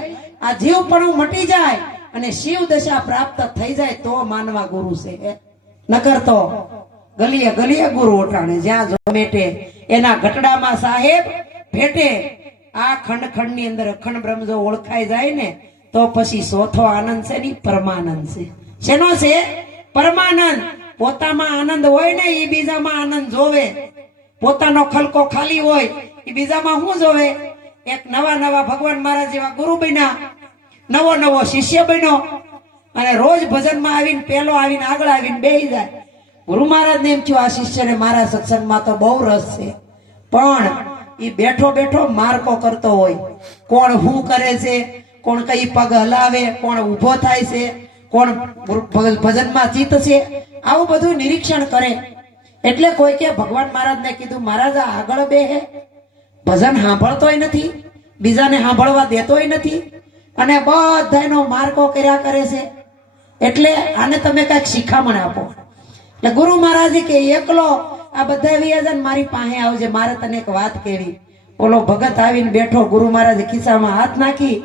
આ જીવ પણ મટી જાય અને શિવ દશા પ્રાપ્ત થઈ જાય તો માનવા ગુરુ છે. નકર તો ગલીએ ગલીએ ગુરુ ઓટાણે, જ્યાં જોમેટે એના ઘટડામાં સાહેબ ભેટે. આ ખંડ ખંડ ની અંદર અખંડ બ્રહ્મ જો ઓળખાઈ જાય ને તો પછી ચોથો આનંદ છે ની પરમાનંદ છે. શેનો છે? પરમાનંદ. પોતામાં આનંદ હોય ને એ બીજામાં આનંદ જોવે. પોતાનો ખલકો ખાલી હોય એ બીજામાં શું જોવે? એક નવા ભગવાન મહારાજ જેવા ગુરુ બન્યા, નવો શિષ્ય બન્યો, અને રોજ ભજનમાં આવીને પેલો આવીને આગળ આવીને બેસી જાય. ગુરુ મહારાજ ને એમ થયું આ શિષ્યને મારા સત્સંગમાં તો બહુ રસ છે, પણ એ બેઠો બેઠો માર્કો કરતો હોય. કોણ શું કરે છે, કોણ કઈ પગ હલાવે, કોણ ઉભો થાય છે, કોણ ભજનમાં ચિત્ત છે, આવું બધું નિરીક્ષણ કરે. એટલે કોઈ કે ભગવાન મહારાજ ને કીધું મહારાજ આગળ બેહે, ભજન સાંભળતોય નથી, બીજાને સાંભળવા દેતોય નથી, અને બધાનો માર્કો કર્યા કરે છે. એટલે આને તમે કઈક શિખામણ આપો. એટલે ગુરુ મહારાજે કે એકલો આ બધા વિયાજન મારી પાસે આવજે, મારે તને એક વાત કેવી. ઓલો ભગત આવીને બેઠો, ગુરુ મહારાજે ખિસ્સામાં હાથ નાખી,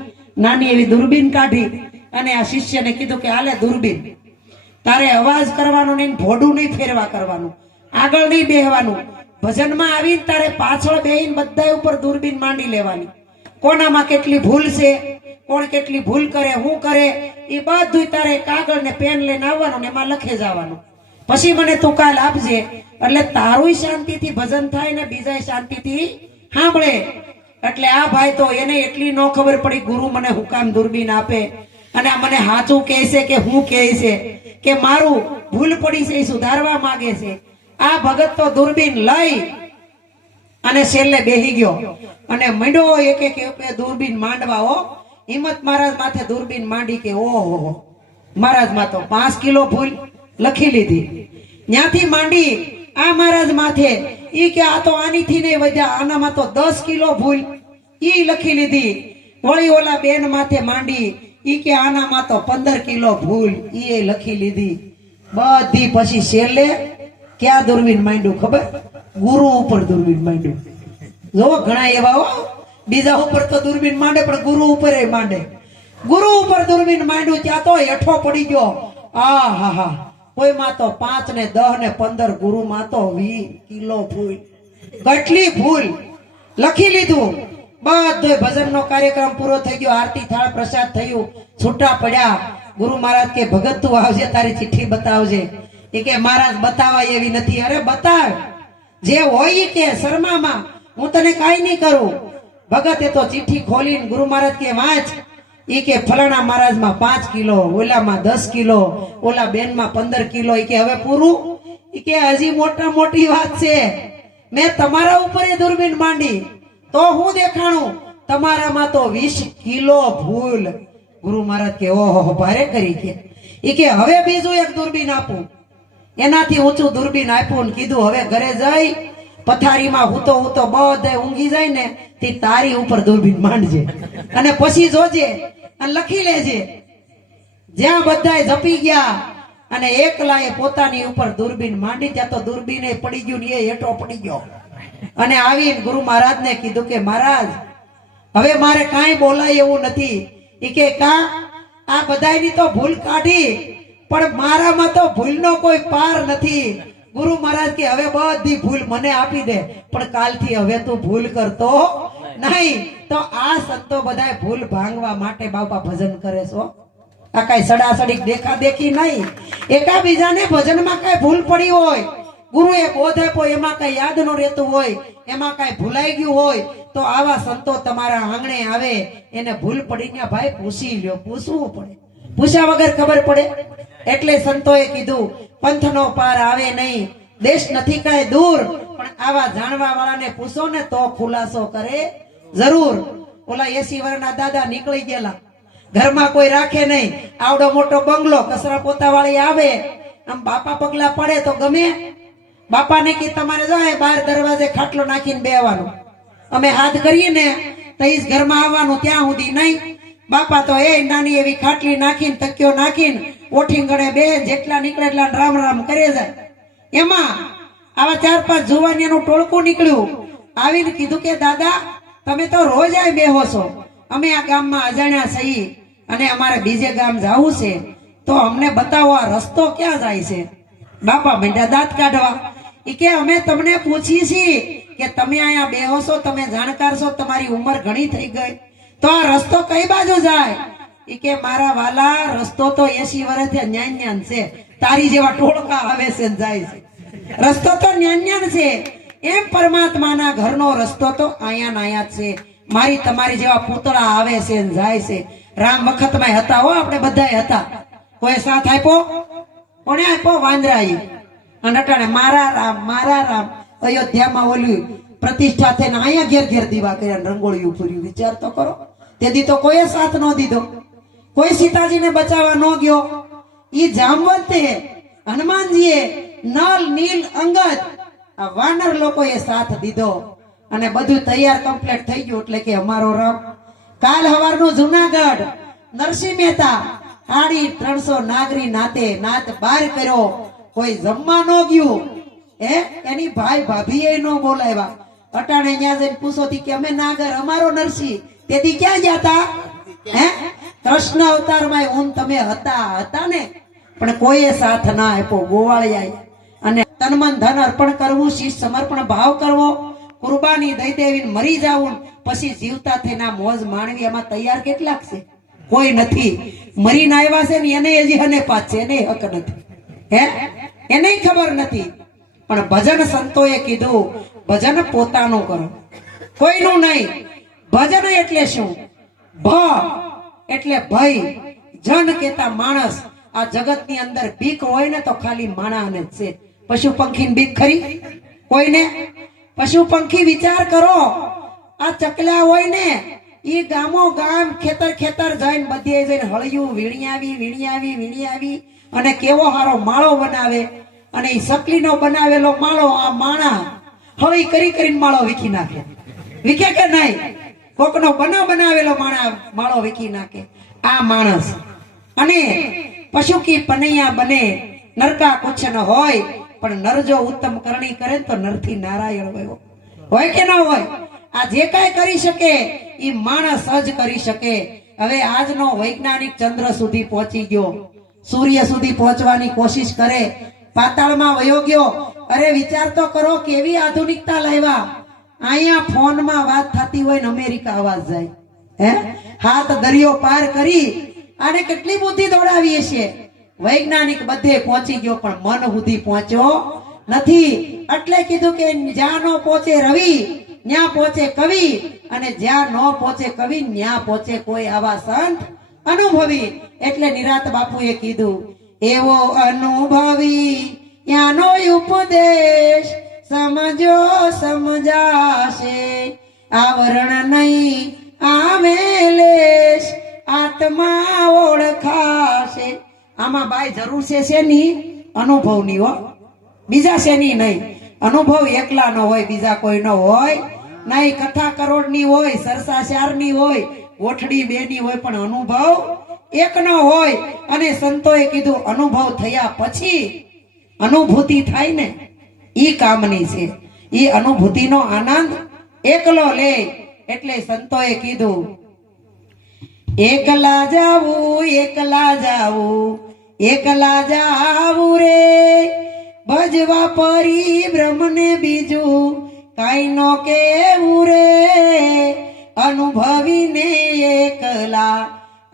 નાની એવી દૂરબીન કાઢી અને આ શિષ્યને કીધું કે હાલે દૂરબીન, તારે અવાજ કરવાનો નહીં, ભોડું નહીં ફેરવા કરવાનું, આગળ નહીં બેહવાનું, ભજનમાં આવીને તારે પાછળ બેહીને બધા ઉપર દૂરબીન માંડી લેવાની. કોનામાં કેટલી ભૂલ છે, કોણ કેટલી ભૂલ કરે, શું કરે, એ બધું તારે કાગળ ને પેન લઈને આવવાનું ને એમાં લખે જવાનું. પછી મને તું કાલ આપજે, એટલે તારું શાંતિથી ભજન થાય ને બીજા શાંતિથી સાંભળે. એટલે આ ભાઈ તો એને એટલી ન ખબર પડી ગુરુ મને હું કામ દૂરબીન આપે અને આ મને સાચું કહે છે કે હું કહે છે કે મારું ભૂલ પડી છે એ સુધારવા માંગે છે. આ ભગત તો દૂરબીન લઈ અને છેલ્લે બેહી ગયો અને મંડ્યો એક એક દૂરબીન માંડવા. હો, હિંમત મહારાજ માથે દૂરબીન માંડી કે ઓહો, મહારાજ માં તો 5 કિલો ભૂલ લખી લીધી. ત્યાંથી માંડી આ મહારાજ માથે ઈ કે આ તો આનીથી નહીં વધ્યા, આનામાં તો 10 કિલો ભૂલ ઈ લખી લીધી. વળી ઓલા બેન માથે માંડી ઈ કે આનામાં તો 15 કિલો ભૂલ ઈ લખી લીધી. બધી પછી છેલ્લે ક્યાં દૂરબીન માંડ્યું ખબર? ગુરુ ઉપર દૂરબીન માંડ્યું. જો ઘણા એવા હો, બીજા ઉપર તો દૂરબીન માંડે પણ ગુરુ ઉપર માંડે. ગુરુ ઉપર દૂરબીન માંડ્યું ત્યાં તો હેઠો પડી ગયો. આ હા હા, કોઈમાં તો 5 ને 10 ને 15, ગુરુમાં તો 20 કિલો ભૂલ. કેટલી ભૂલ લખી લીધું. બધો ભજનનો કાર્યક્રમ પૂરો થઈ ગયો, આરતી થાળ પ્રસાદ થયું, છૂટા પડ્યા. ગુરુ મહારાજ કે ભગત તું આવજે, તારી ચિઠ્ઠી બતાવજે. એ કે મહારાજ બતાવાય એવી નથી. અરે બતાવ, જે હોય કે શર્મામાં, હું તને કાઈ નહીં કરું. ભગતે તો ચિઠ્ઠી ખોલીને ગુરુ મહારાજ કે વાંચ. ઈ કે ફલાણા મહારાજમાં 5 કિલો, ઓલામાં 10 કિલો, ઓલા બેનમાં 15 કિલો. ઈ કે હવે પૂરું? ઈ કે હજી મોટા મોટી વાત છે. મેં તમારા ઉપર દૂરબીન માંડી તો હું દેખાણું, તમારામાં તો 20 કિલો ભૂલ. ગુરુ મહારાજ કે ઓહો, ભારે કરી કે. ઈ કે હવે બીજું એક દૂરબીન આપું. એનાથી ઊંચું દૂરબીન આપ્યું ને કીધું હવે ઘરે જઈ પથારીમાં હું તો બધે ઊંઘી જાય ને તે તારી ઉપર દૂરબીન માંડજે અને પછી જોજે અને લખી લેજે. જ્યાં બધાય જપી ગયા અને એકલાએ પોતાની ઉપર દૂરબીન માંડી, ત્યાં તો દૂરબીન પડી ગયું ને એ હેઠો પડી ગયો. અને આવીને ગુરુ મહારાજને કીધું કે મહારાજ હવે મારે કાંઈ બોલાય એવું નથી. એ કે કા આ બધાયની તો ભૂલ કાઢી પણ મારામાં તો ભૂલનો કોઈ પાર નથી. ગુરુ મહારાજ કે હવે બધી ભૂલ મને આપી દે, પણ કાલથી હવે તું ભૂલ કરતો નહીં. તો આ સંતો બધા ભૂલ ભાંગવા માટે બાપા ભજન કરે છો. આ કઈ સડાસડી દેખા દેખી નહીં. એકાબીજાને ભજનમાં કઈ ભૂલ પડી હોય, ગુરુએ બોધ આપ્યો એમાં કઈ યાદ ન રહેતું હોય, એમાં કઈ ભૂલાઈ ગયું હોય, તો આવા સંતો તમારા આંગણે આવે, એને ભૂલ પડીને ભાઈ પૂછી લ્યો. પૂછવું પડે, પૂછ્યા વગર ખબર પડે. એટલે સંતોએ કીધું પંથનો પાર આવે નહીં, દેશ નથી કાંઈ દૂર, પણ આવા જાણવા વાળાને પૂછો ને તો ખુલાસો કરે જરૂર. ઓલા 80 વર્ષના દાદા નીકળી ગયેલા, ઘરમાં કોઈ રાખે નહીં, આવડો મોટો બંગલો, કચરા પોતા વાળી આવે, આમ બાપા પગલા પડે તો ગમે? બાપાને કે તમારે જાય બહાર દરવાજે ખાટલો નાખીને બેવાનું, અમે હાથ કરીએ ને તો ઈ ઘરમાં આવવાનું, ત્યાં સુધી નહીં. બાપા તો એ નાની એવી ખાટલી નાખીને તકિયો નાખીને ઓઠીને ગણે બે, જેટલા નીકળે એટલા રામ રામ કરે જાય. એમાં આવા 4-5 જુવાનીનું ટોળકું નીકળ્યું. આવીને કીધું કે દાદા તમે તો રોજ આ બેહો છો, અમે આ ગામમાં અજાણ્યા છીએ અને અમારે બીજે ગામ જવું છે, તો અમને બતાવો આ રસ્તો ક્યાં જાય છે. બાપા માંડ્યા દાંત કાઢવા. ઈ કે અમે તમને પૂછી છીએ કે તમે અહીંયા બેહો છો, તમે જાણકાર છો, તમારી ઉંમર ઘણી થઈ ગઈ, તો આ રસ્તો કઈ બાજુ જાય? ઈ કે મારા વાલા રસ્તો તો 80 વર્ષથી ન્યાન છે, તારી જેવા ટોળકા આવે છે ને જાય છે. રસ્તો તો ન્યાન છે. એમ પરમાત્માના ઘરનો રસ્તો તો અહીંયા જ છે. મારી તમારી જેવા પૂતળા આવે છે ને જાય છે. રામ વખતમાં હતા હો, આપણે બધાય હતા. કોઈ સાથ આપ્યો? કોને આપ્યો? વાંદરાએ. અને અટાણે મારા રામ અયોધ્યામાં ઓલી પ્રતિષ્ઠા થઈને અહીંયા ઘેર ઘેર દીવા કર્યા, રંગોળીયું પૂર્યું. વિચાર તો કરો, તેથી તો કોઈ સાથ ન દીધો, કોઈ સીતાજીને બચાવવા ન ગયો. ઈ જામવંતે હનુમાનજીએ નલ નીલ અંગદ આ વાનર લોકોએ સાથ દીધો અને બધું તૈયાર કમ્પ્લીટ થઈ ગયું. એટલે કે અમારો રામ કાલ હવારનું જુનાગઢ નરસિંહ મહેતા 350 નાગરી નાતે નાત બહાર કર્યો. કોઈ જમવા ન ગયું, એની ભાઈ ભાભી એ ન બોલાવ્યા. અટાણે ત્યાં જઈને પૂછોતી કે અમે નાગર અમારો નરસિંહ તેથી ક્યાં ગયા તા? કૃષ્ણ અવતારમાં હું તમે હતા ને, પણ કોઈએ સાથ ના આપ્યો. ગોવાળિયા અને તન મન ધન અર્પણ કરવું, શીશ સમર્પણ ભાવ કરવો, કુરબાની દઈ દેવી મરી જાવું, પછી જીવતા થઈને મોજ માણવી, એમાં તૈયાર કેટલાક છે? કોઈ નથી. મરીને આવ્યા છે ને એને હજી હને પાછ છે, એને હક નથી, એને ખબર નથી. પણ ભજન સંતોએ કીધું ભજન પોતાનું કરો, કોઈનું નહીં. ભજન એટલે શું? ભ એટલે ભય, જન કેતા માણસ. આ જગત ની અંદર બીક હોય ને તો ખાલી માણાને જ છે. પશુ પંખી બીક ખરી કોઈને? પશુ પંખી વિચાર કરો, આ ચકલા હોય ને ઈ ગામો ગામ ખેતર ખેતર જઈને બધે જઈને હળિયું વીણ્યાવી અને કેવો હારો માળો બનાવે. અને ઈ સકલીનો બનાવેલો માળો આ માણા હળી કરીને માળો વીખી નાખે. વીખે કે નહીં? કોકનો બનાવેલો માળો વીખી નાખે આ માણસ. અને પશુ કી પનૈયા બને, નરકા કુછ ન હોય. પણ નર જો ઉત્તમ કરણી કરે તો નરથી નારાયણ હોય કે ન હોય? આ જે કાંઈ કરી શકે એ માણસ જ કરી શકે. હવે આજનો વૈજ્ઞાનિક ચંદ્ર સુધી પહોંચી ગયો, સૂર્ય સુધી પહોંચવાની કોશિશ કરે, પાતાળમાં વયો ગયો. અરે વિચાર તો કરો કેવી આધુનિકતા લાવ્યા. અહીંયા ફોનમાં વાત થતી હોય ને અમેરિકા અવાજ જાય, હાથ દરિયો પાર કરી અને કેટલી બુદ્ધિ દોડાવી છે. વૈજ્ઞાનિક બધે પહોંચી ગયો પણ મન સુધી પહોંચ્યો નથી. એટલે કીધું કે જ્યાં નો પહોંચે રવિ ન્યા પહોંચે કવિ, અને જ્યાં ન પહોંચે કવિ ન્યા પહોંચે કોઈ આવા સંત અનુભવી. એટલે નિરાત બાપુએ કીધું એવો અનુભવી યાનો ઉપદેશ સમજો સમજાશે, આવરણ નહીં આવેલેશ આત્મા ઓળખાશે. આમાં બાઈ જરૂર છે શેની? અનુભવની હો, બીજા શેની નહીં. અનુભવ એકલા નો હોય, બીજા કોઈ નો હોય નહીં. કથા કરોડની હોય, સરસા ચારની હોય, ગોઠડી બેની હોય, પણ અનુભવ એક નો હોય. અને સંતોએ કીધું અનુભવ થયા પછી અનુભૂતિ થાય ને ઈ કામની છે. ઈ અનુભૂતિનો આનંદ એકલો લે. એટલે સંતોએ કીધું એકલા જાવું રે, ભજવા પરી બ્રહ્મને બીજું કાઈ નો કેવું રે. અનુભવીને એકલા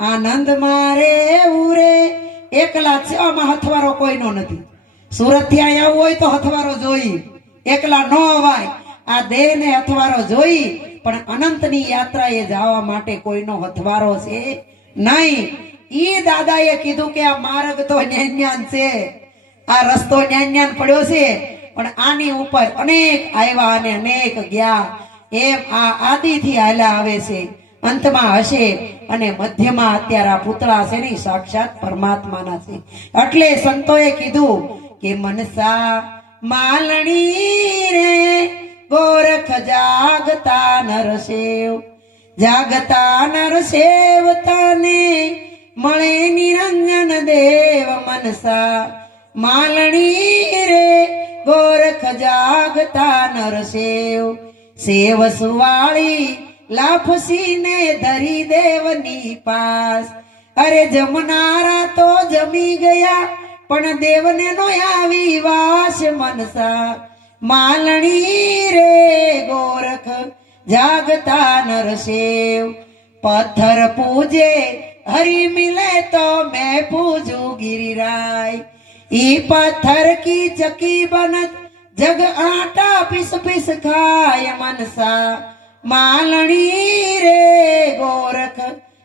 આનંદ મારે ઉરે. એકલા છે, આમાં હથવારો કોઈનો નથી. સુરત થી અહીંયા આવવું હોય તો હથવારો જોઈ, એકલા ન અવાય. આ દેહ ને હથવારો જોઈ, પણ અનંતની યાત્રાએ જવા માટે કોઈનો હથવારો છે નહીં. ઈ દાદાએ કીધું કે આ માર્ગ તો ન્યાન છે, આ રસ્તો ન્યાન પડ્યો છે, પણ આની ઉપર અનેક આવ્યા અને અનેક ગયા. એમ આ આદિથી હાલ્યા આવે છે, અંતમાં હશે અને મધ્યમાં અત્યારે આ પૂતળા છે ને સાક્ષાત પરમાત્માના છે. એટલે સંતોએ કીધું કે મનસા માલણી રે ગોરખ જાગતા નરસેવ તને મળે નિરંજન દેવ. મનસા માલણી રે ગોરખ જાગતા નરસેવ, સેવ સુવાળી લાફસી ને ધરી દેવની પાસ. અરે જમનારા તો જમી ગયા પણ દેવને નો આવી વાસ. મનસા માલણી રે ગોરખ જાગતા નરસેવ, પથ્થર પૂજે હરી મિલે તો મેં પૂજું ગિરિરાય. ઈ પથ્થર કી ચકી બનત જગ આટા પીસ પીસ ખાય. મનસા માલણી રે ગોરખ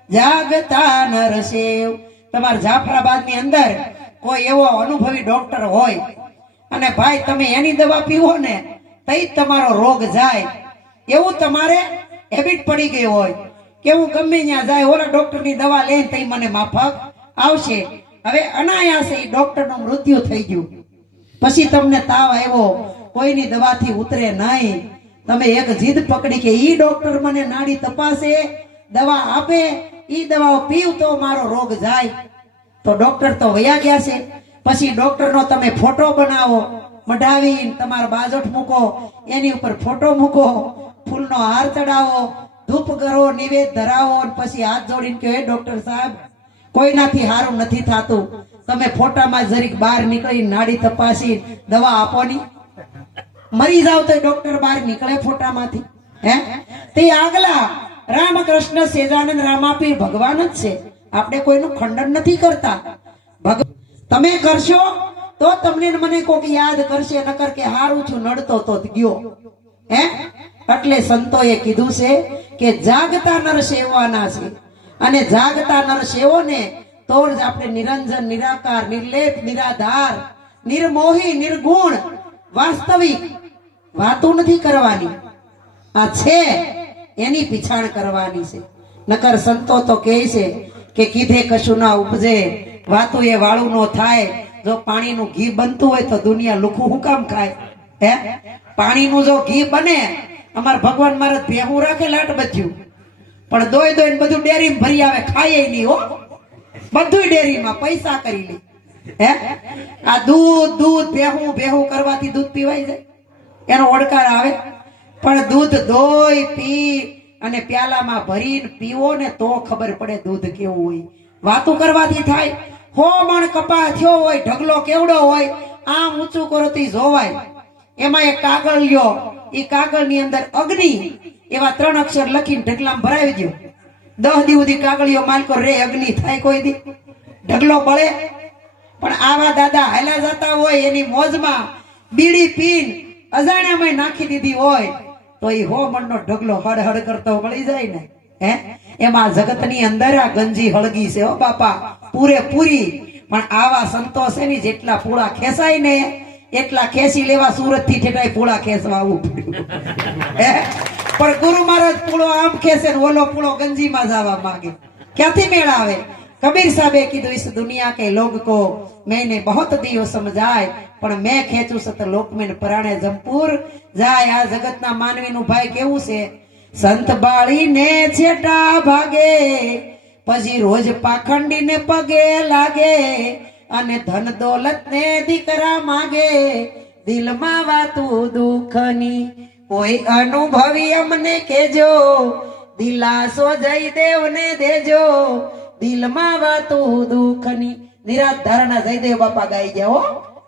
જાગતા નરસેવ. તમારા જાફરાબાદ ની અંદર કોઈ એવો અનુભવી ડોક્ટર હોય અને ભાઈ તમે એની દવા પીવો ને તઈ તમારો રોગ જાય, એવું તમારે હેબિટ પડી ગઈ હોય કે હું ગમે ત્યાં જાય ઓલા ડોક્ટર ની દવા લઈને તઈ મને માફક આવશે. હવે અનાયાસે ડોક્ટર નું મૃત્યુ થઈ ગયું, પછી તમને તાવ આવ્યો, કોઈની દવાથી ઉતરે નહીં. તમે એક જીદ પકડી કે ઈ ડોક્ટર મને નાડી તપાસે, દવા આપે, ઈ દવાઓ પીવ તો મારો રોગ જાય. તો ડોક્ટર તો વયા ગયા છે, પછી ડોક્ટરનો તમે ફોટો બનાવો, મઢાવી તમારો બાજોઠ મૂકો, એની ઉપર ફોટો મૂકો, ફૂલનો હાર ચડાવો, ધૂપ કરો, નિવેદ ધરાવો, પછી હાથ જોડીને કહો, હે ડોક્ટર સાહેબ કોઈનાથી હારું નથી થતું, તમે ફોટામાં જરીક બહાર નીકળી નાડી તપાસી દવા આપો ની. મરી જાવ તો ડોક્ટર બહાર નીકળે ફોટામાંથી? હે? તે આગલા રામકૃષ્ણ સેજાનંદ રામાપીર ભગવાન જ છે, આપણે કોઈનું ખંડન નથી કરતા. તમે કરશો તો તમને મને કોક યાદ કરશે, નકર કે હારું છું નડતો તો ગયો. હે? એટલે સંતોએ કીધું છે કે જાગતા નર સેવવાના છે, અને જાગતા નર સેવો ને તો જ આપણે નિરંજન, નિરાકાર, નિર્લેપ, નિરાધાર, નિર્મોહી, નિર્ગુણ, વાસ્તવિક વાતો નથી કરવાની, આ છે એની પીછાણ કરવાની છે. નકર સંતો તો કહે છે કે કીધે કશું ના ઉપજે, વાતું એ વાળું નો થાય. જો પાણીનું ઘી બનતું હોય તો દુનિયા લુખું હું કામ ખાય? હે? પાણીનું જો ઘી બને, અમાર ભગવાન મહારાજ ભેહું રાખે લાટ બચ્યું, પણ દોય દોઈને બધું ડેરીમાં ભરી આવે, ખાય નહીં હો, બધું ડેરીમાં પૈસા કરી લે. હે? આ દૂધ ભેહું ભેહું કરવાથી દૂધ પીવાય જાય, એનો ઓડકાર આવે? પણ દૂધ દોઈ પી અને પ્યાલામાં ભરીને પીવો ને તો ખબર પડે દૂધ કેવું હોય. વાતું કરવાથી થાય? 100 મણ કપા થયો હોય, ઢગલો કેવડો હોય, આમ ઊંચું કરો તો જોવાય. એમાં એક કાગળ લ્યો, એ કાગળ ની અંદર અગ્નિ એવા 3 અક્ષર લખીને ઢગલામાં ભરાવી દો, 10 દી સુધી કાગળિયો માલકો રે, અગ્નિ થાય કોઈ દી? ઢગલો બળે? પણ આવા દાદા હાલા જતા હોય, એની મોજમાં બીડી પીન અજાણ્યામાં નાખી દીધી હોય તો એ 100 મણનો ઢગલો હડ હડ કરતો મળી જાય ને. હે? એમાં જગતની અંદર આ ગંજી હળગી છે હો બાપા, પૂરેપૂરી. પણ આવા સંતો છે ને, જેટલા પૂળા ખેંચાય ને એટલા ખેંચી લેવા સુરત થી ઠેઠાય પૂળા ખેંચવા આવવું પડ્યું. હે? પણ ગુરુ મહારાજ પૂળો આમ ખેંચે ને ઓલો પૂળો ગંજીમાં જવા માંગે, ક્યાંથી મેળ આવે? कबीर साहबे कीधु इस दुनिया के लोग को मैंने बहुत दियो समझाय, पण मैं खेचू सत लोक में पराणे जमपुर जाय. आ जगत ना मानवी नु भाई केवू छे, संत बाળી ने छेटा भागे, પછી રોજ પાખંડી ને પગે લાગે, અને ધન દોલત ને દીકરા માગે, દિલમાં વાતું દુખની કોઈ અનુભવી અમને કેજો, દિલાસો જયદેવ ને દેજો, દિલમાં વાતું દુખની. નિરાત ધારણા જયદેવ બાપા ગાઈ ગયા હો.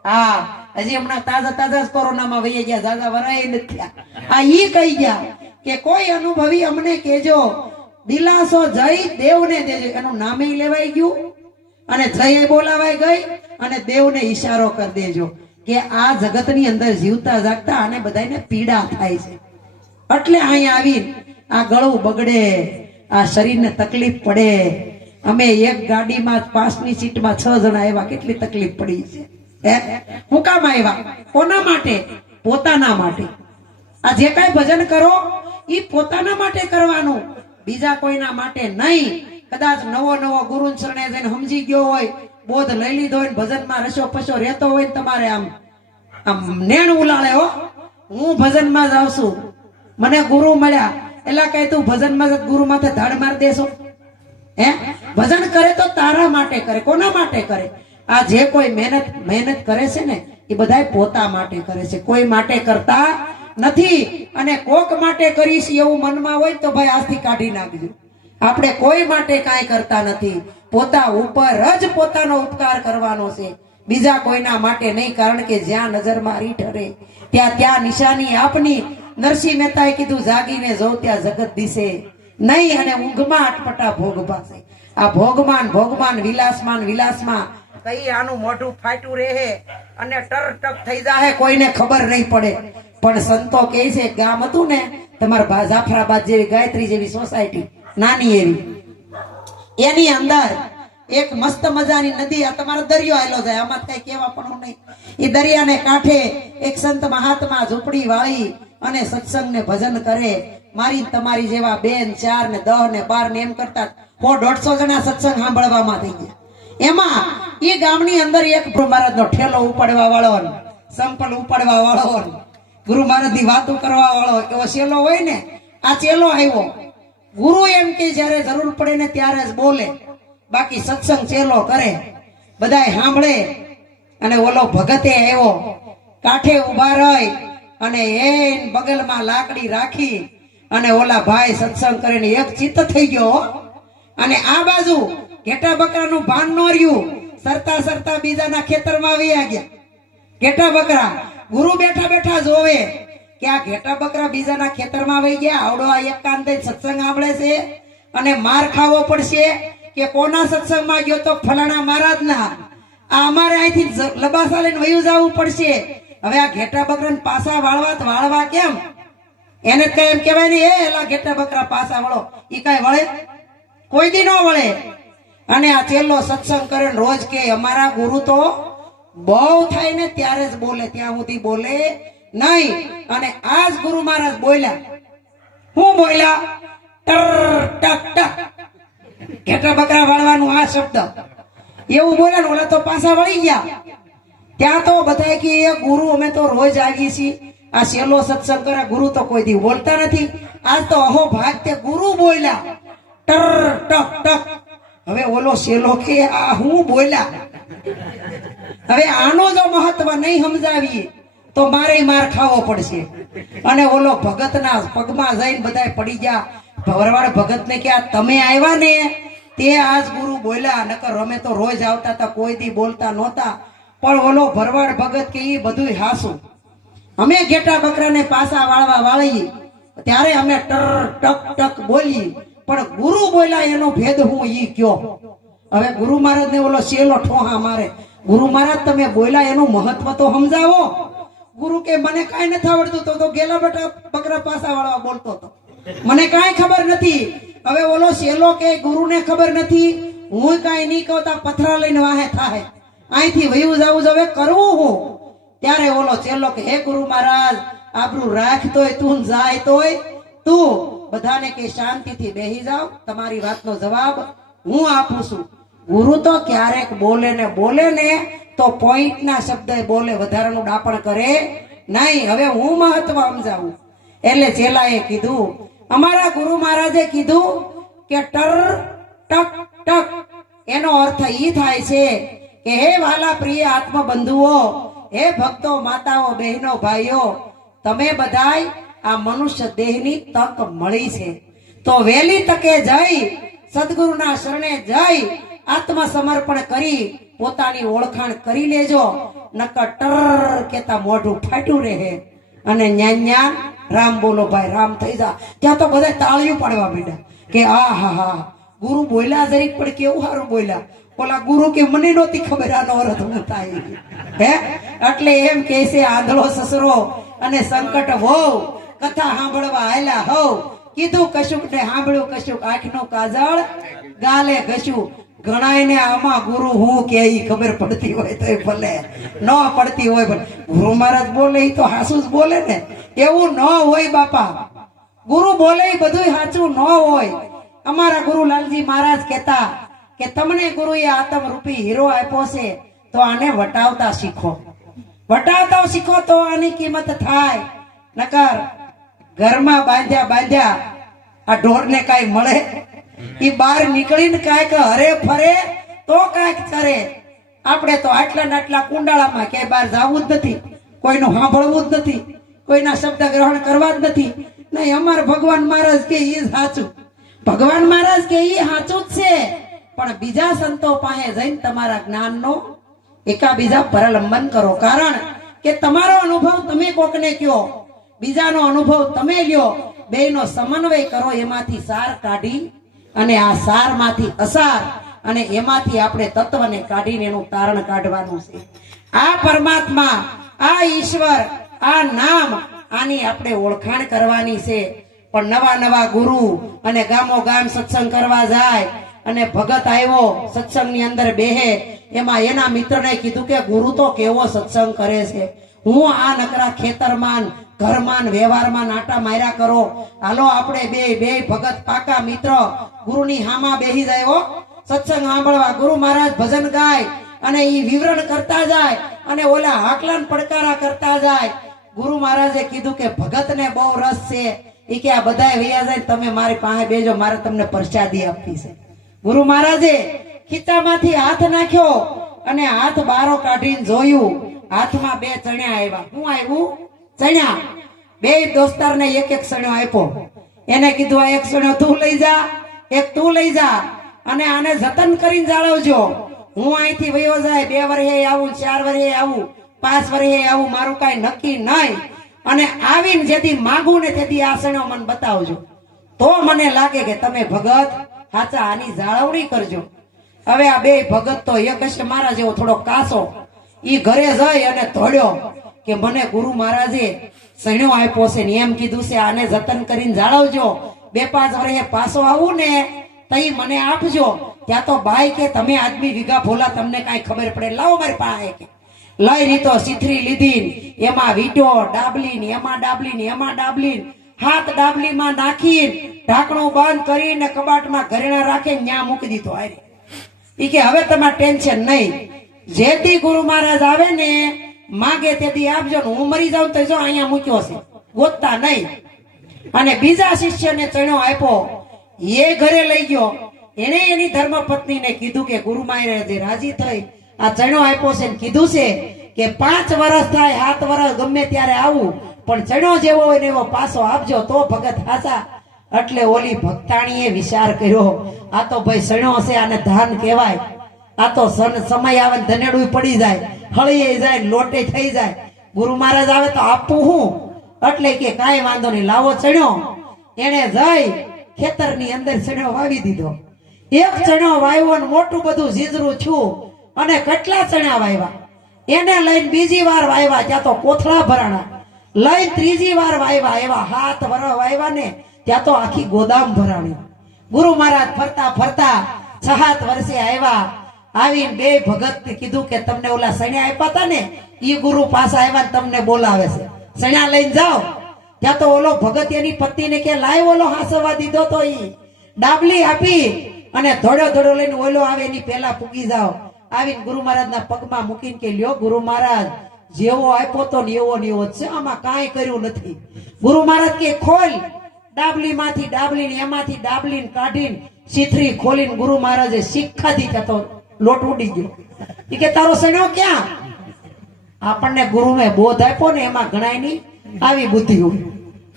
હા, હજી હમણાં તાજા કોરોનામાં વહી ગયા, જાજા વરાય નથી થયા. આ ઈ કહી ગયા કે કોઈ અનુભવી અમને કેજો, દિલાસો જય દેવને દેજો. એનું નામે લેવાઈ ગયું, અને જય બોલાવાઈ ગઈ, અને દેવને ઈશારો કરી દેજો કે આ જગતની અંદર જીવતા જાગતા આને બધાને પીડા થાય છે, એટલે અહીંયા આવી આ ગળું બગડે, આ શરીરને તકલીફ પડે. અમે એક ગાડીમાં 5ની સીટમાં 6 જણા આવ્યા, કેટલી તકલીફ પડી છે. હું કામ આવ્યા? કોના માટે? પોતાના માટે. આ જે કઈ ભજન કરો એ પોતાના માટે કરવાનું, બીજા કોઈના માટે નહીં. કદાચ નવો ગુરુ શરણે જઈને સમજી ગયો હોય, બોધ લઈ લીધો હોય, ભજનમાં રસો પસો રહેતો હોય, તમારે આમ નેણ ઉલાળે હો, હું ભજનમાં જાઉં છું, મને ગુરુ મળ્યા, એટલે કઈ તું ભજનમાં ગુરુ માથે ધાડ માર દેશો? હે? ભજન કરે તો તારા માટે કરે, કોના માટે કરે? આ જે કોઈ મહેનત કરે છે ને એ બધા પોતા માટે કરે છે, કોઈ માટે કરતા નથી. અને કોક માટે કરીશ એવું મનમાં હોય તો ભાઈ આજથી કાઢી નાખજો. આપણે કોઈ માટે કાંઈ કરતા નથી, પોતા ઉપર જ પોતાનો ઉપકાર કરવાનો છે, બીજા કોઈના માટે નહીં. કારણ કે જ્યાં નજર મારી ઠરે ત્યાં નિશાની આપની. નરસિંહ મહેતાએ કીધું, જાગીને જો ત્યાં જગત દિશે નહીં, અને ઊંઘમાં અટપટા ભોગ પાસે. આ ભોગમાન વિલાસમાં કઈ આનું મોઢું ફાટ્યું રહે અને ટરટક થઈ જાય, કોઈને ખબર નહીં પડે. પણ સંતો કહે છે, ગામ હતું ને તમારા જાફરાબાદ જેવી, ગાયત્રી જેવી સોસાયટી નાની એવી, એની અંદર એક મસ્ત મજાની નદી, આ તમારો દરિયો આવેલો જાય, આમાં કઈ કેવા પણ નહીં. એ દરિયાને કાંઠે એક સંત મહાત્મા ઝૂંપડી વાળી અને સત્સંગ ને ભજન કરે. મારી તમારી જેવા 2 ને 4 ને 10 ને 12 ને એમ કરતા 100-150 જણા સત્સંગ સાંભળવામાં થઈ ગયા. એમાં એ ગામની અંદર એક ગુરુ મહારાજ નો ઠેલો ઉપાડવા વાળો, સંપલ ઉપાડવા વાળો, ગુરુ મહારાજ ની વાતો કરવા વાળો એવો ચેલો હોય ને, આ ચેલો આવ્યો. ગુરુ એમ કે જયારે જરૂર પડે ને ત્યારે જ બોલે, બાકી સત્સંગ ચેલો કરે, બધાય સાંભળે. અને ઓલો ભગતે આવ્યો, કાંઠે ઉભા રહી અને એન બગલમાં લાકડી રાખી અને ઓલા ભાઈ સત્સંગ કરીને એક ચિત્ત થઈ ગયો. અને આ બાજુ ઘેટા બકરાનું ભાન ન રહ્યું, સરતા સરતા બીજાના ખેતરમાં વયા ગયા. ઘેટા બકરા ગુરુ બેઠા બેઠા જોવે કે આ ઘેટા બકરા બીજાના ખેતરમાં વહી ગયા, આવડો આ એક કાન દઈ સત્સંગ સાંભળે છે અને માર ખાવો પડશે કે કોના સત્સંગમાં ગયો તો ફલાણા મહારાજના, આ અમારે અહીંથી લબાસા લઈને વયું જવું પડશે. હવે આ ઘેટા બકરાને પાસા વાળવા કેમ? એને કઈ એમ કહેવાય ને, એલા ઘેટા બકરા પાસા વળો, ઈ કઈ વળે? કોઈ દી ન વળે. અને આ ચેલો સત્સંગ કરે રોજ કે અમારા ગુરુ તો બહુ થાય ને ત્યારે જ બોલે, ત્યાં સુધી બોલે નહીં. અને આજ ગુરુ મહારાજ બોલ્યા. હું બોલ્યા? ટર ટક ટક, ઘેટા બકરા વાળવાનું આ શબ્દ એવું બોલ્યા ને ઓલા તો પાછા વળી ગયા. ત્યાં તો બધા કે એ ગુરુ અમે તો રોજ આવીએ છીએ, આ શેલો સત્સંગ કરે, ગુરુ તો કોઈ દી બોલતા નથી. આજ તો અહો ભાગ તે ગુરુ બોલ્યા, ટર ટક ટક. હવે ઓલો શેલો કે આ હું બોલ્યા. હવે આનો જો મહત્વ નહીં સમજાવીએ તો મારે માર ખાવો પડશે. અને ઓલો ભગતના પગમાં જઈને બધા પડી ગયા. ભરવાડ ભગત ને કે તમે આવ્યા ને તે આજ ગુરુ બોલ્યા, નકર અમે તો રોજ આવતા હતા, કોઈ દી બોલતા નહોતા. પણ ઓલો ભરવાડ ભગત કે ઈ બધું હાસું, અમે ઘેટા બકરાને પાસા વાળવા વાળીએ ત્યારે અમે ટર ટક ટક બોલીએ, પણ ગુરુ બોલ્યા એનો ભેદ હું ઈ કયો. હવે ગુરુ મહારાજ ને ઓલો શેલો ઠોહા મારે, ગુરુ મહારાજ તમે બોલ્યા એનું મહત્વ તો સમજાવો. ગુરુ કે મને કાંઈ નથી આવડતું, તો ગેલા બેટા બકરા પાસા વાળવા બોલતો હતો, મને કાંઈ ખબર નથી. હવે ઓલો શેલો કે ગુરુને ખબર નથી, હું કાંઈ નહીં કહતા પથરા લઈને વાહે થાય, અહીંથી વયું જવું જ હવે કરવું હું. ત્યારે ઓલો ચેલો કે હે ગુરુ મહારાજ આબરૂ રાખતોય તું, જાય તોય તું, બધાને કે શાંતિથી બેહી જાવ, તમારી વાતનો જવાબ હું આપું છું. ગુરુ તો ક્યારેક બોલે ને તો પોઈન્ટના શબ્દ બોલે, વધારાનું ડાપણ કરે નહીં. હવે હું મહત્વ સમજાવું. એટલે ચેલાએ કીધું, અમારા ગુરુ મહારાજે કીધું કે ટર ટક ટક, એનો અર્થ ઈ થાય છે કે હે વાલા પ્રિય આત્મબંધુઓ, હે ભક્તો, માતાઓ, બહેનો, ભાઈઓ, તમે બધાય આ મનુષ્ય દેહની તક મળી છે તો વહેલી તકે જઈ સદગુરુના શરણે જઈ આત્મસમર્પણ કરી પોતાની ઓળખાણ કરી લેજો, નકર ટર કેતા મોઢું ફાટ્યું રહે અને ન્યા રામ બોલો ભાઈ રામ થઈ જા. ત્યાં તો બધા તાળીઓ પાડવા માંડ્યા કે આ હા હા ગુરુ બોલ્યા જરીક પણ કેવું સારું બોલ્યા. ઓલા ગુરુ કે મને નહોતી ખબર આનો અર્થ હું થાય. હે એટલે એમ કે છે આંધળો સસરો અને સંકટ વહુ કથા સાંભળવા આયલા હોવ, કીધું કશુંક ને સાંભળ્યું કશુંક, આંખનું કાજળ ગાલે ઘસ્યું. ઘણાયને આમાં ગુરુ હું કે ઈ ખબર પડતી હોય તો ભલે, ન પડતી હોય ભલે. ગુરુ મહારાજ બોલે ઈ તો હાસું જ બોલે ને, એવું ન હોય બાપા. ગુરુ બોલે ઈ બધું સાચું ન હોય. અમારા ગુરુ લાલજી મહારાજ કહેતા કે તમને ગુરુએ આત્મ રૂપી હીરો આપ્યો છે તો આને વટાવતા શીખો, વટાવતા શીખો તો આની કિંમત થાય. નકર ઘરમાં બાંધ્યા આ ઢોરને કાંઈ મળે? ઈ બહાર નીકળીને કાંઈક હરે ફરે તો કાંઈક ચરે. આપણે તો આટલા કુંડાળામાં ક્યાંય બહાર જવું જ નથી, કોઈનું સાંભળવું જ નથી, કોઈના શબ્દ ગ્રહણ કરવા જ નથી. નહીં, અમાર ભગવાન મહારાજ કે ઈ સાચું, ભગવાન મહારાજ કે ઈ સાચું જ છે. પણ બીજા સંતો પાસે જઈને તમારા જ્ઞાનનો એકાબીજા પરલંબન કરો, કારણ કે તમારો અનુભવ તમે કોકને કયો, બીજાનો અનુભવ તમે લ્યો, બેયનો સમન્વય કરો, એમાંથી સાર કાઢી અને આ સારમાંથી અસાર અને એમાંથી આપણે તત્વને કાઢીને એનું તારણ કાઢવાનું છે. આ પરમાત્મા, આ ઈશ્વર, આ નામ, આની આપણે ઓળખાણ કરવાની છે. પણ નવા ગુરુ અને ગામો ગામ સત્સંગ કરવા જાય અને ભગત આવ્યો સત્સંગની અંદર બેહે, એમાં એના મિત્રને કીધું કે ગુરુ તો કેવો સત્સંગ કરે છે, હું આ નકરા ખેતરમાં ઘરમાં વ્યવહારમાં નાટા માર્યા કરો, હાલો આપણે બે ભગત પાકા મિત્ર ગુરુની હામાં બેહી જાય સત્સંગ સાંભળવા. ગુરુ મહારાજ ભજન ગાય અને ઈ વિવરણ કરતા જાય અને ઓલા હાકલાન પડકારા કરતા જાય. ગુરુ મહારાજે કીધું કે ભગતને બહુ રસ છે, ઈ કે આ બધાય વૈયા જાય, તમે મારી પાસે બેજો, મારે તમને પ્રસાદી આપવી છે. ગુરુ મહારાજે ખીચામાંથી હાથ નાખ્યો અને હાથ બારો કાઢીને જોયું, હાથમાં 2 ચણ્યા આવ્યા. શું આવ્યું? ચણ્યા. 2 દોસ્તારને એક એક ચણ્યો આપ્યો. એને કીધું આ 1 ચણ્યો તું લઈ જા, 1 તું લઈ જા, અને આને જતન કરીને જાળવજો. હું અહીંથી વયો જાય 2 વર્ષે આવું, 4 વર્ષે આવું, 5 વર્ષે આવું, મારું કાંઈ નક્કી નહીં. અને આવીને જેથી માગું ને તેથી આ ચણ્યો મને બતાવજો, તો મને લાગે કે તમે ભગત સાચા, આની જાળવણી કરજો. હવે આ 2 ભગત તો એક હશે મારા જેવો થોડો કાસો, ઈ ઘરે જઈ અને ધોડ્યો કે મને ગુરુ મહારાજે સણ્યો આપ્યો છે ને એમ કીધું છે આને જતન કરીને જાળવજો, 2-5 વર્ષે પાછો આવું ને તઈ મને આપજો. ત્યાં તો બાઈ કે તમે આદમી વીઘા ભોલા, તમને કાંઈ ખબર પડે, લાવો મારી પાસે. કે લઈ રીતો સીથરી લીધી, એમાં વીટો ડાબલી ને એમાં ડાબલી ને એમાં ડાબલી, હાથ ડાબલીમાં નાખી ઢાંકણું બંધ કરીને કબાટમાં ઘરેણા રાખીને ત્યાં મૂકી દીધો. હારે ઈ કે હવે તમારે ટેન્શન નહીં, જેથી ગુરુ મહારાજ આવે ને માગે તેથી આપજો ને હું મરી જાઉં તો જો અહીંયા મૂક્યો છે, ગોતતા નહીં. અને બીજા શિષ્યને ચણ્યો આપ્યો, એ ઘરે લઈ ગયો. એને એની ધર્મપત્નીને કીધું કે ગુરુ મહારાજે રાજી થઈ આ ચણ્યો આપ્યો છે ને કીધું છે કે 5 વર્ષ થાય 7 વર્ષ ગમે ત્યારે આવું, પણ ચણ્યો જેવો હોય ને એવો પાછો આપજો, તો ભગત હાચા. એટલે ઓલી ભક્તાણીએ વિચાર કર્યો, આ તો ભાઈ સણ્યો છે, આને ધાન કહેવાય. આ તો સમય આવે ધનેડું પડી જાય, હળી જાય, લોટે થઈ જાય. ગુરુ મહારાજ આવે તો આપવું હું? એટલે કે કાંઈ વાંધો નહીં, લાવો ચણ્યો. એને જઈ ખેતરની અંદર ચણ્યો વાવી દીધો. 1 ચણ્યો વાવ્યો ને મોટું બધું જીજરું છું, અને કેટલા ચણ્યા વાવ્યા. એને લઈને બીજી વાર વાવ્યા, ત્યાં તો કોથળા ભરાણા. લઈને ત્રીજી વાર વાવ્યા, એવા 7 વર્ષ વાવ્યા ને ત્યાં તો આખી ગોદામ ભરાણી. ગુરુ મહારાજ ફરતા ફરતા 6-7 વર્ષે આવ્યા. આવીને 2 ભગત કીધું કે તમને ઓલા સણ્યા આપ્યા હતા ને ઈ ગુરુ પાસે આવ્યા ને તમને બોલાવે છે, સણ્યા લઈને જાઓ. ત્યાં તો ઓલો ભગત એની પત્નીને કે લાય ઓલો હાસવા દીધો તો ઈ ડાબલી આપી અને ધોડો ધોડો લઈને ઓલો આવે એની પહેલા પૂગી જાઓ. આવીને ગુરુ મહારાજના પગમાં મૂકીને કે લ્યો ગુરુ મહારાજ, જેવો આપ્યો તો ને એવો ને એવો જ છે, આમાં કાંઈ કર્યું નથી. ગુરુ મહારાજ કે ખોલ. ડાબલીમાંથી ડાબલી ને એમાંથી ડાબલી કાઢીને સીથરી ખોલીને ગુરુ મહારાજે શીખ ખાધી. તો લોટ ઉડી ગયો. એ કે તારો સણ્યો ક્યાં? આપણને ગુરુને બોધ આપ્યો ને એમાં ગણાય નહીં, આવી બુદ્ધિ હોય,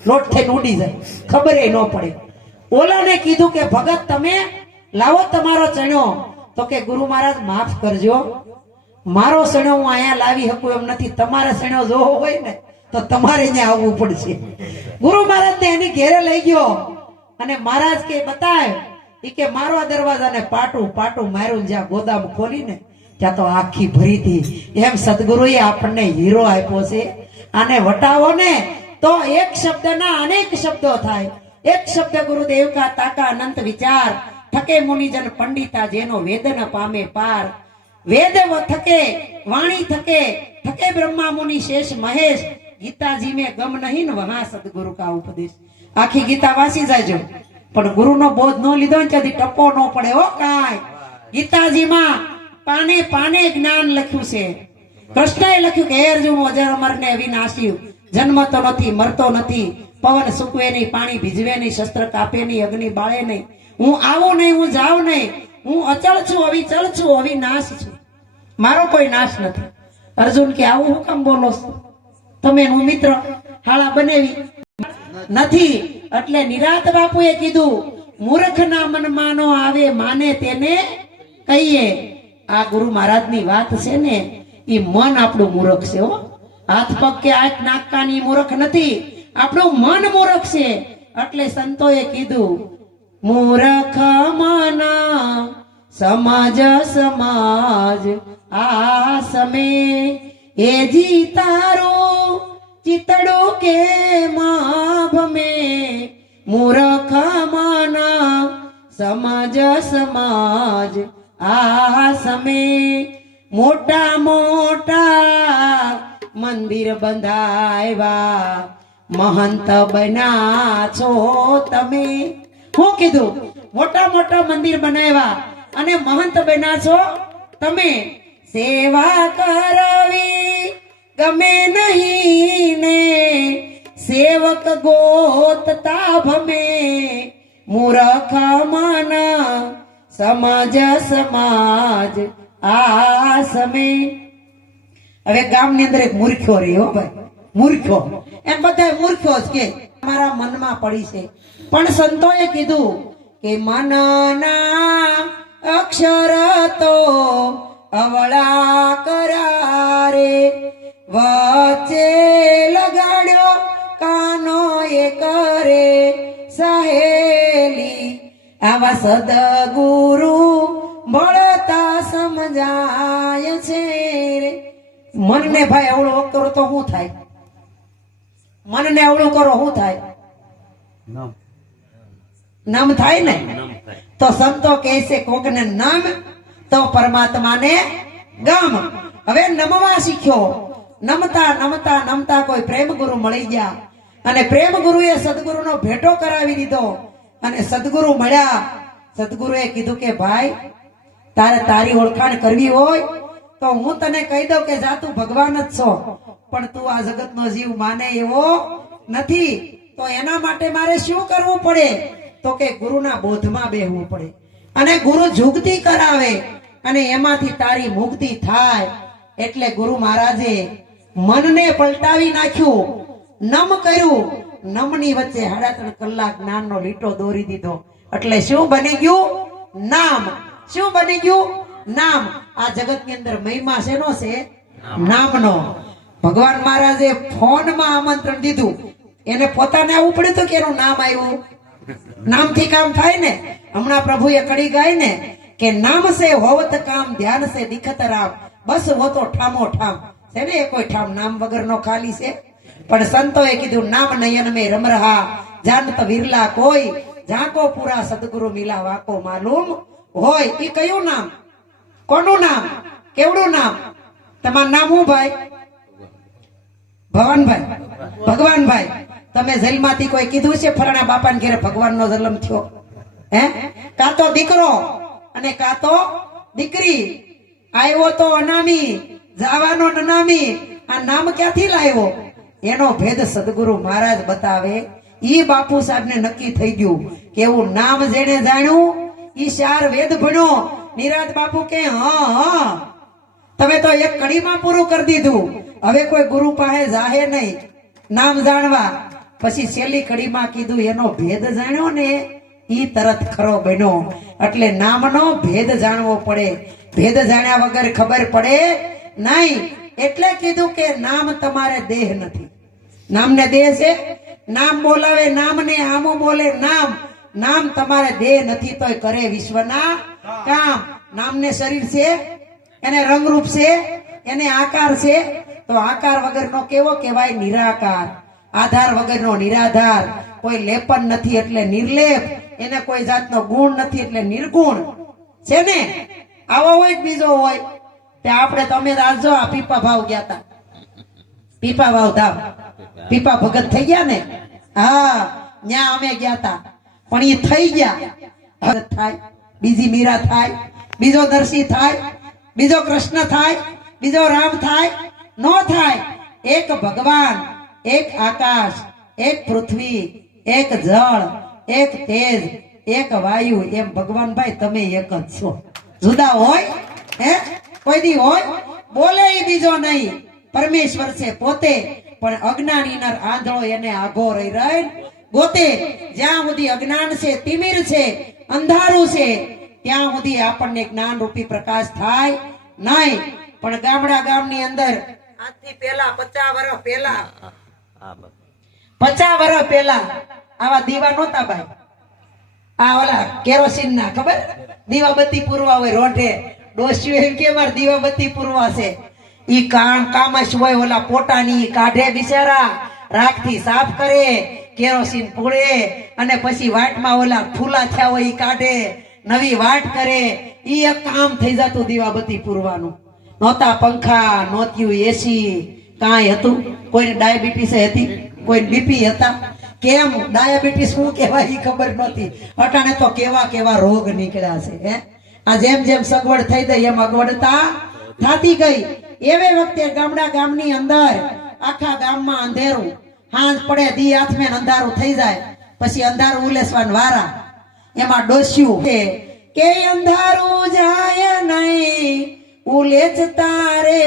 લોટ થઈને ઉડી જાય, ખબર ન પડે. ઓલાને કીધું કે ભગત તમે લાવો તમારો ચણ્યો. તો કે ગુરુ મહારાજ માફ કરજો, મારો સણ્યો હું અહીંયા લાવી શકું એમ નથી, તમારે સણ્યો જોવો હોય ને તો તમારે અહીંયા આવવું પડશે. ગુરુ મહારાજ ને એની ઘેરે લઈ ગયો અને મહારાજ કે બતાય. ઈ કે મારો દરવાજાને પાટું પાટું માર્યું, જ્યાં ગોદામ ખોલીને ત્યાં તો આખી ભરી હતી. એમ સદગુરુએ આપણને હીરો આપ્યો છે, આને વટાવો ને તો એક શબ્દના અનેક શબ્દો થાય. એક શબ્દ ગુરુદેવ કા તાકા અનંત વિચાર, થકે મુનિજન પંડિતા જેનો વેદન પામે પાર. વેદ થકે વાણી થકે, થકે બ્રહ્મા મુનિ શેષ મહેશ. ગીતાજી में गम नहीं न वहां सदगुरु का उपदेश. આખી ગીતા વાંચી જાયજો, પણ ગુરુનો બોધ નો લીધો ને ત્યાંથી ટપો નો પડે હો કાંઈ. ગીતાજીમાં પાને પાને જ્ઞાન લખ્યું છે. કૃષ્ણએ લખ્યું કે હે અર્જુન અજર અમરને અવિનાશી, જન્મતો નથી, મરતો નથી, પવન સૂકવે નહીં, પાણી ભીજવે નહીં, શસ્ત્ર કાપે નહીં, અગ્નિ બાળે નહીં, હું આવું નહીં, હું જાઉં નહીં, હું અચળ છું, અવિચળ છું, અવિનાશ છું, મારો કોઈ નાશ નથી. અર્જુન કે આવું હું કેમ બોલો છો તમે? હું મિત્ર હાળા બનેવી નથી. એટલે નિરાત બાપુએ કીધું મૂર્ખના મનમાં નો આવે, માને તેને કહીએ. આ ગુરુ મહારાજની વાત છે ને, ઈ મન આપણું મૂર્ખ છે હો. હાથ પગ કે આંખ નાક કાન ઈ મૂર્ખ નથી, આપણું મન મૂર્ખ છે. એટલે સંતોએ કીધું મૂર્ખ મન સમાજ સમાજ આ સમે એ જીતારું ચિતડું કે માભમે. મૂર્ખ મન સમાજ સમાજ આ સમે મોટા મોટા મંદિર બંધાવ્યા, મહંત બન્યા છો તમે. હું કીધું મોટા મોટા મંદિર બનાવ્યા અને મહંત બન્યા છો તમે. સેવા કરવી ગમે નહીં ને સેવક ગોતતા ભમે. મૂર્ખ મન સમાજ સમાજ આ સમય. હવે ગામની અંદર એક મૂર્ખ્યો રહ્યો ભાઈ, મૂર્ખ્યો, એમ બધા મૂર્ખ્યો જ કે મારા મનમાં પડી છે. પણ સંતોએ કીધું કે મનના અક્ષર તો અવળા કરારે, વચ્ચે લગાડ્યો કાનો એ કરે સહેલી. આવા સદગુરુ મળતા સમજાય છે રે. મનને ભાઈ અવળું કરો તો શું થાય? મનને અવળું કરો શું થાય? નમ થાય ને. તો સંતો કહે છે કોકને નમ તો પરમાત્માને ગમ. હવે નમવા શીખ્યો. નમતા નમતા નમતા કોઈ પ્રેમ ગુરુ મળી ગયા અને પ્રેમ ગુરુએ સદગુરુનો ભેટો કરાવી દીધો અને સદગુરુ મળ્યા. સદગુરુએ કીધું કે ભાઈ તારે તારી ઓળખાણ કરવી હોય તો હું તને કહી દઉં કે જા તું ભગવાન જ છો, પણ તું આ જગતનો જીવ માને એવો નથી. તો એના માટે મારે શું કરવું પડે? તો કે ગુરુના બોધમાં બેહવું પડે અને ગુરુ જુગતી કરાવે અને એમાંથી તારી મુક્તિ થાય. એટલે ગુરુ મહારાજે મનને પલટાવી નાખ્યું, નમ કર્યું. નમની વચ્ચે 3.5 કલાક જ્ઞાનનો લીટો દોરી દીધો. એટલે શું બની ગયું? નામ. શું બની ગયું? નામ. આ જગતની અંદર મહિમા શેનો છે? નામનો. ભગવાન મહારાજે ફોનમાં આમંત્રણ દીધું, એને પોતાને આવવું પડ્યું હતું કે એનું નામ આવ્યું. નામથી કામ થાય ને. હમણાં પ્રભુએ કડી ગાય ને કે નામ સે હોવત કામ, ધ્યાન સે દિખત રામ, બસ હો તો ઠામો ઠામ. છે ને કોઈ ઠામ નામ વગરનો ખાલી છે. પણ સંતોએ કીધું નામ નયન મેં રમ રહા, જાનત વિરલા કોઈ, ઝાંકો પૂરા સદગુરુ મિલા વાકો માલુમ હોય. એ કયું નામ? કોનું નામ? કેવડું નામ? તમારું નામ શું ભાઈ? ભવાનભાઈ, ભગવાનભાઈ. તમે જેલમાંથી કોઈ કીધું છે ફલાણા બાપાને ઘેરે ભગવાનનો જન્મ થયો? હે? કાં તો દીકરો અને કાં તો દીકરી. આવ્યો તો અનામી, જવાનો નનામી. આ નામ ક્યાંથી લાવ્યો? એનો ભેદ સદગુરુ મહારાજ બતાવે. ઈ બાપુ સાહેબ ને નક્કી થઈ ગયું કે એવું નામ જેને જાણ્યું ઈ 4 વેદ ભણ્યો. નિરાત બાપુ કે હા, તમે તો એક કડીમાં પૂરું કરી દીધું. હવે કોઈ ગુરુ પાસે જાહે નહીં નામ જાણવા. પછી છેલ્લી કડીમાં કીધું એનો ભેદ જાણ્યો ને ઈ તરત ખરો બન્યો. એટલે નામનો ભેદ જાણવો પડે. ભેદ જાણ્યા વગર ખબર પડે નહીં. એટલે કીધું કે નામ તમારે દેહ નથી. નામને દેહ છે? નામ બોલાવે નામને, આમો બોલે નામ. નામ તમારે દેહ નથી તોય કરે વિશ્વના કામ. નામને શરીર છે, એને રંગરૂપ છે, એને આકાર છે. તો આકાર વગરનો કેવો કહેવાય? નિરાકાર. આધાર વગરનો નિરાધાર. કોઈ લેપન નથી એટલે નિર્લેપ. એને કોઈ જાતનો ગુણ નથી એટલે નિર્ગુણ છે ને. આવો હોય બીજો હોય તે આપણે તમે રાજજો આ પીપા ભાવ ગયા હતા. પીપા ભાવ ધામ પીપા ભગત થઈ ગયા ને. હા, ન્યા અમે ગયા હતા. પણ એ થઈ ગયા. ભગત થાય, બીજી મીરા થાય, બીજો નરસિંહ થાય, બીજો કૃષ્ણ થાય, બીજો રામ થાય? નો થાય. એક ભગવાન, એક આકાશ, એક પૃથ્વી, એક જળ, એક તેજ, એક વાયુ. એમ ભગવાન ભાઈ તમે એક જ છો. જુદા હોય? હે? કોઈ દી હોય? બોલે ઈ બીજો નહીં. પરમેશ્વર છે પોતે. પણ અજ્ઞાની નર આંધળો એને આઘો રહી રહી ગોતે. જ્યાં સુધી અજ્ઞાન છે, તિમિર છે, અંધારું છે, ત્યાં સુધી આપણને જ્ઞાન રૂપી પ્રકાશ થાય નહીં. પણ ગામની અંદર આજથી પહેલા 50 વર્ષ પહેલા 50 વર્ષ પહેલા આવા દીવા નહોતા ભાઈ. આ ઓલા કેરોસીન ના ખબર દીવાબત્તી પૂરવા હોય રોઢે. ડોસ્યું એમ કે મારે દીવાબત્તી પૂરવા છે. ઈ કામશ હોય ઓલા પોટાની કાઢે બિચારા, રાખથી સાફ કરે, કેરોસીન પૂરે અને પછી વાટમાં ઓલા ફૂલા થયા હોય ઈ કાઢે, નવી વાટ કરે. ઈ એક કામ થઈ જતું દીવાબત્તી પૂરવાનું. નહોતા પંખા, નહોતું એસી, કાંઈ હતું. કોઈને ડાયાબિટીસ હતી, કોઈ બીપી હતા. કેમ ડાયાબિટીસ શું કહેવાય ઈ ખબર નહોતી. અટાણે તો કેવા કેવા રોગ નીકળ્યા છે. હે, આ જેમ જેમ સગવડ થઈ ગઈ એમ અગવડતા થાતી ગઈ. એવે વખતે ગામની અંદર આખા ગામમાં અંધેરું. હાંજ પડે દી આથમે અંધારું થઈ જાય. પછી અંધારું ઉલેસવાન વારા. એમાં ડોસ્યું કે અંધારું જાય નહીં ઉલેચ તારે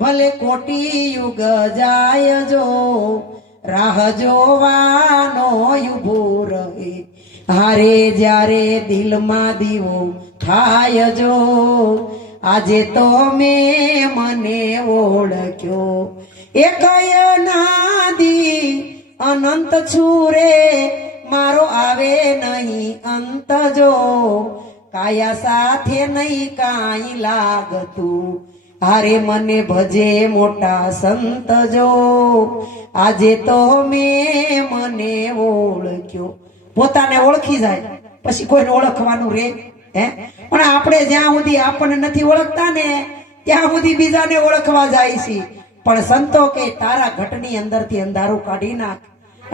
ભલે કોટી યુગ જાય જો રાહ જોવાનો ઉભો રહે હારે જ્યારે દિલમાં દીવો થાય જો આજે તો મેં મને ઓળખ્યો એક નાદી અનંત છુરે મારો આવે નહીં અંત જો કાયા સાથે નહીં કાંઈ લાગતું હારે મને ભજે મોટા સંત જો આજે તો મેં મને ઓળખ્યો પોતાને ઓળખી જાય પછી કોઈને ઓળખવાનું રે હે પણ આપણે જ્યાં સુધી આપણને નથી ઓળખતા ને ત્યાં સુધી બીજાને ઓળખવા જાય છે પણ સંતો કે તારા ઘટની અંદરથી અંધારું કાઢી નાખ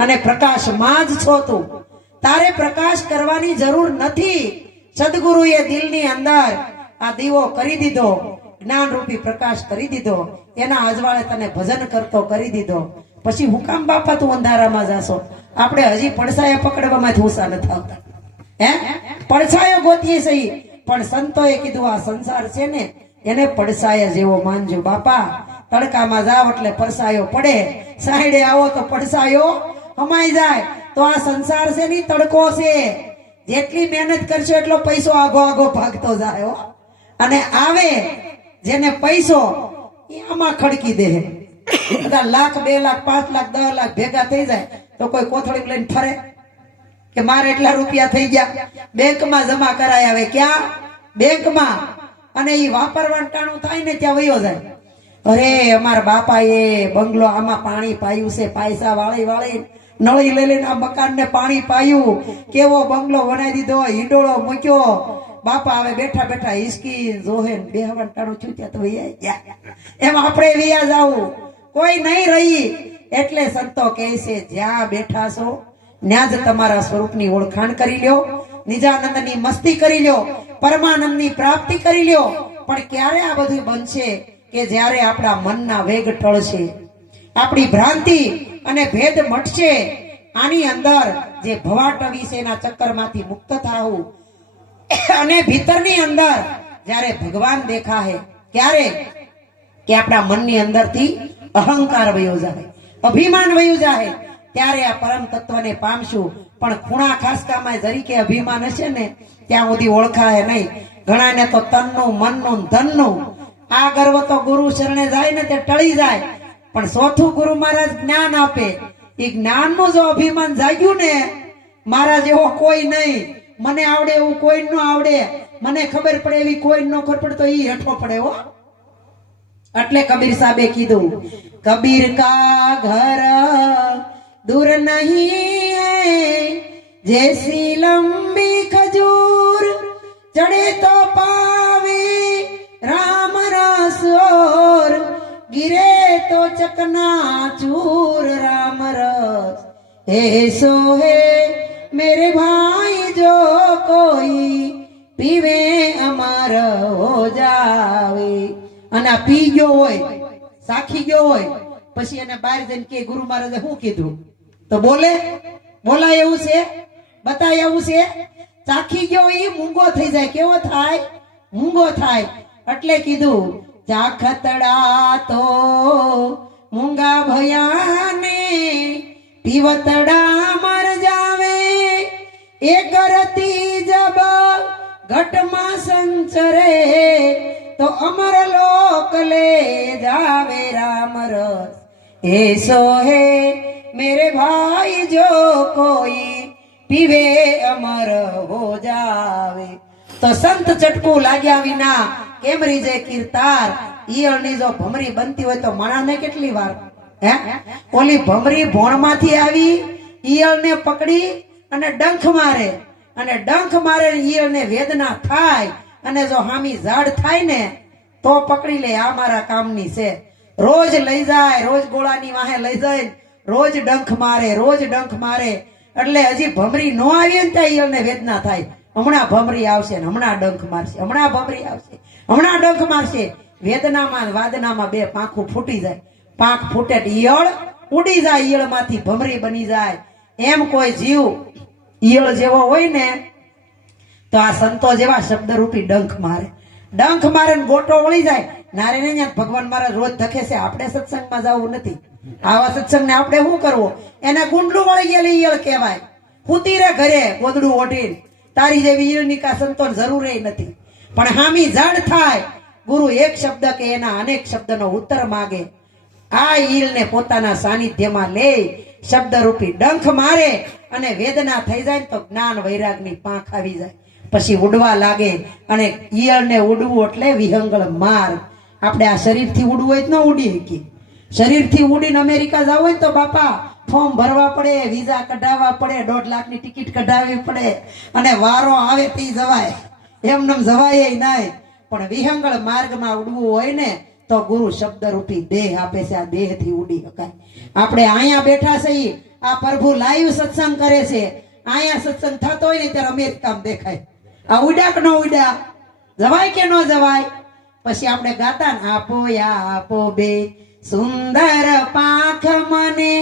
અને પ્રકાશમાં જ છો તું તારે પ્રકાશ કરવાની જરૂર નથી સદગુરુએ દિલની અંદર આ દીવો કરી દીધો જ્ઞાન રૂપી પ્રકાશ કરી દીધો એના અજવાળે તને ભજન કરતો કરી દીધો પછી હું કામ બાપા તું અંધારામાં જાશો આપણે હજી પડછાયા પકડવામાંથી હુસા નથી આવતા હે પડછાયો ગોતીએ સહી પણ સંતોએ કીધું આ સંસાર છે ને એને પડછાયા જેવો માનજો બાપા તડકામાં જાવ એટલે પડછાયો પડે સાઈડે આવો તો પડછાયો હમાઈ જાય તો આ સંસાર છે ની તડકો છે જેટલી મહેનત કરશો એટલો પૈસો આગો આગો ભાગતો જાય હો અને આવે જેને પૈસો એ આમાં ખડકી દે બધા લાખ 2 લાખ 5 લાખ 10 લાખ ભેગા થઈ જાય તો કોઈ કોથળી લઈને ફરે કે મારે એટલા રૂપિયા થઈ ગયા બેંકમાં જમા કરાય આવે ક્યાં બેંકમાં અને એ વાપરવાનું ટાણું થાય ને ત્યાં વયો જાય અરે અમારા બાપાએ બંગલો આમાં પાણી પાયું છે પૈસા વાળી વાળી નળી લઈ લઈને આ મકાન ને પાણી પાયું કેવો બંગલો બનાવી દીધો હિંડોળો મૂક્યો બાપા હવે બેઠા બેઠા હિસકી જોહે બેહવાન ટાણું છૂટ્યા તો એમ આપણે વિયા જાવું કોઈ નહીં રહી એટલે સંતો કહે છે જ્યાં બેઠા છો ત્યાં જ તમારા સ્વરૂપની ઓળખાણ કરી લ્યો નિજાનંદની મસ્તી કરી લ્યો પરમાનંદની પ્રાપ્તિ કરી લ્યો પણ ક્યારે આ બધું બનશે કે જ્યારે આપણા મનના વેગ ટળશે આપણી ભ્રાંતિ અને ભેદ મટશે આની અંદર જે ભવાટવી છે એના ચક્કરમાંથી મુક્ત થાવું અને ભીતરની અંદર જ્યારે ભગવાન દેખાય ક્યારે કે આપણા મનની અંદરથી અહંકાર વયો જાય અભિમાન વયું જાય ત્યારે આ પરમ તત્વને પામશું પણ ખૂણા ખાસકામાં જરીકે અભિમાન હશે ને ત્યાં સુધી ઓળખાય નહીં ઘણાને તો તનનું મનનું ધનનું આ ગર્વ તો ગુરુ શરણે જાય ને તે ટળી જાય પણ ચોથું ગુરુ મહારાજ જ્ઞાન આપે એ જ્ઞાનનું જો અભિમાન જાગ્યું ને મારા જેવો કોઈ નહીં મને આવડે એવું કોઈ ન આવડે મને ખબર પડે એવી કોઈ ન ખબર પડે તો એ હેઠો પડે હો એટલે કબીર સાહેબે કીધું કબીર કા ઘર दूर नहीं है जैसी लंबी खजूर चढ़े तो पावे राम रस और गिरे तो चकना चूर राम रस ऐसो है मेरे भाई जो कोई पीवे अमर हो जावे અને આ પી ગયો હોય સાખી ગયો હોય પછી એને બહાર જઈને કે ગુરુ મહારાજે શું કીધું તો બોલાય એવું છે બતાય એવું છે ચાખી ગયો એ મૂંગો થઈ જાય કેવો થાય મૂંગો થાય એટલે કીધું ચાખતડા તો મૂંગા ભયાને પીવતડા મર જાવે એ કરતી જબ ઘટમાં સંચરે તો અમર લોક લે જાવે રામ રસ ऐसो है मेरे भाई जो कोई पीवे अमर हो जावे तो संत चटकू लाग्या विना केम રીજે કીર્તાર ઈયળની જો ભમરી બનતી હોય તો માણાને કેટલી વાર હે ઓલી ભમરી ભોણમાંથી આવી ઈયળને પકડી અને ડંખ મારે ઈયળને વેદના થાય અને જો હામી ઝાડ થાય ને તો પકડી લે આ મારા કામની છે રોજ લઈ જાય રોજ ગોળાની વાહે લઈ જાય રોજ ડંખ મારે એટલે હજી ભમરી નો આવી ને ત્યાં ઈયળને વેદના થાય હમણાં ભમરી આવશે ને હમણાં ડંખ મારશે હમણાં ભમરી આવશે હમણાં ડંખ મારશે વેદનામાં વાદનામાં બે પાંખું ફૂટી જાય પાંખ ફૂટે ઈયળ ઉડી જાય ઈયળમાંથી ભમરી બની જાય એમ કોઈ જીવ ઈયળ જેવો હોય ને તો આ સંતો જેવા શબ્દ રૂપી ડંખ મારે ડંખ મારે ને ગોટો વળી જાય નારે ને ત્યાં ભગવાન મહારાજ રોજ ધકે છે. આપણે સત્સંગમાં જવું નથી. આવા સત્સંગને આપણે શું કરવો? એને ગુંડલું વળી ગયેલી ઈયળ કહેવાય. હુતી રે ઘરે ગોદડું ઓઢીને, તારી જેવી ઈયળની કા સંતોન જરૂર નથી. પણ હામી જડ થાય ગુરુ એક શબ્દ કે એના અનેક શબ્દનો ઉત્તર માગે. આ ઈલને પોતાના સાનિધ્યમાં લે, શબ્દરૂપી ડંખ મારે અને વેદના થઈ જાય તો જ્ઞાન વૈરાગની પાંખ આવી જાય, પછી ઉડવા લાગે. અને ઈયળને ઉડવું એટલે વિહંગળ માર્ગ. આપણે આ શરીરથી ઉડવું હોય તો ન ઉડી શકીએ. શરીરથી ઉડીને અમેરિકા જવું હોય તો બાપા ફોર્મ ભરવા પડે, વિઝા કઢાવવા પડે, 1.5 લાખની ટિકિટ કઢાવવી પડે, અને વારો આવે તે જવાય, એમને જવાય નહીં. પણ વિહંગળ માર્ગમાં ઉડવું હોય ને તો ગુરુ શબ્દરૂપી દેહ આપે છે. આ દેહથી ઉડી શકાય. આપણે અહીંયા બેઠા છીએ, આ પ્રભુ લાઈવ સત્સંગ કરે છે. અહીંયા સત્સંગ થતો હોય ને ત્યારે અમેરિકામાં દેખાય. આ ઉડ્યા કે ન ઉડ્યા? જવાય કે ન જવાય? પછી આપણે ગાતા ને આપો આપો બે સુંદર પાંખ મને,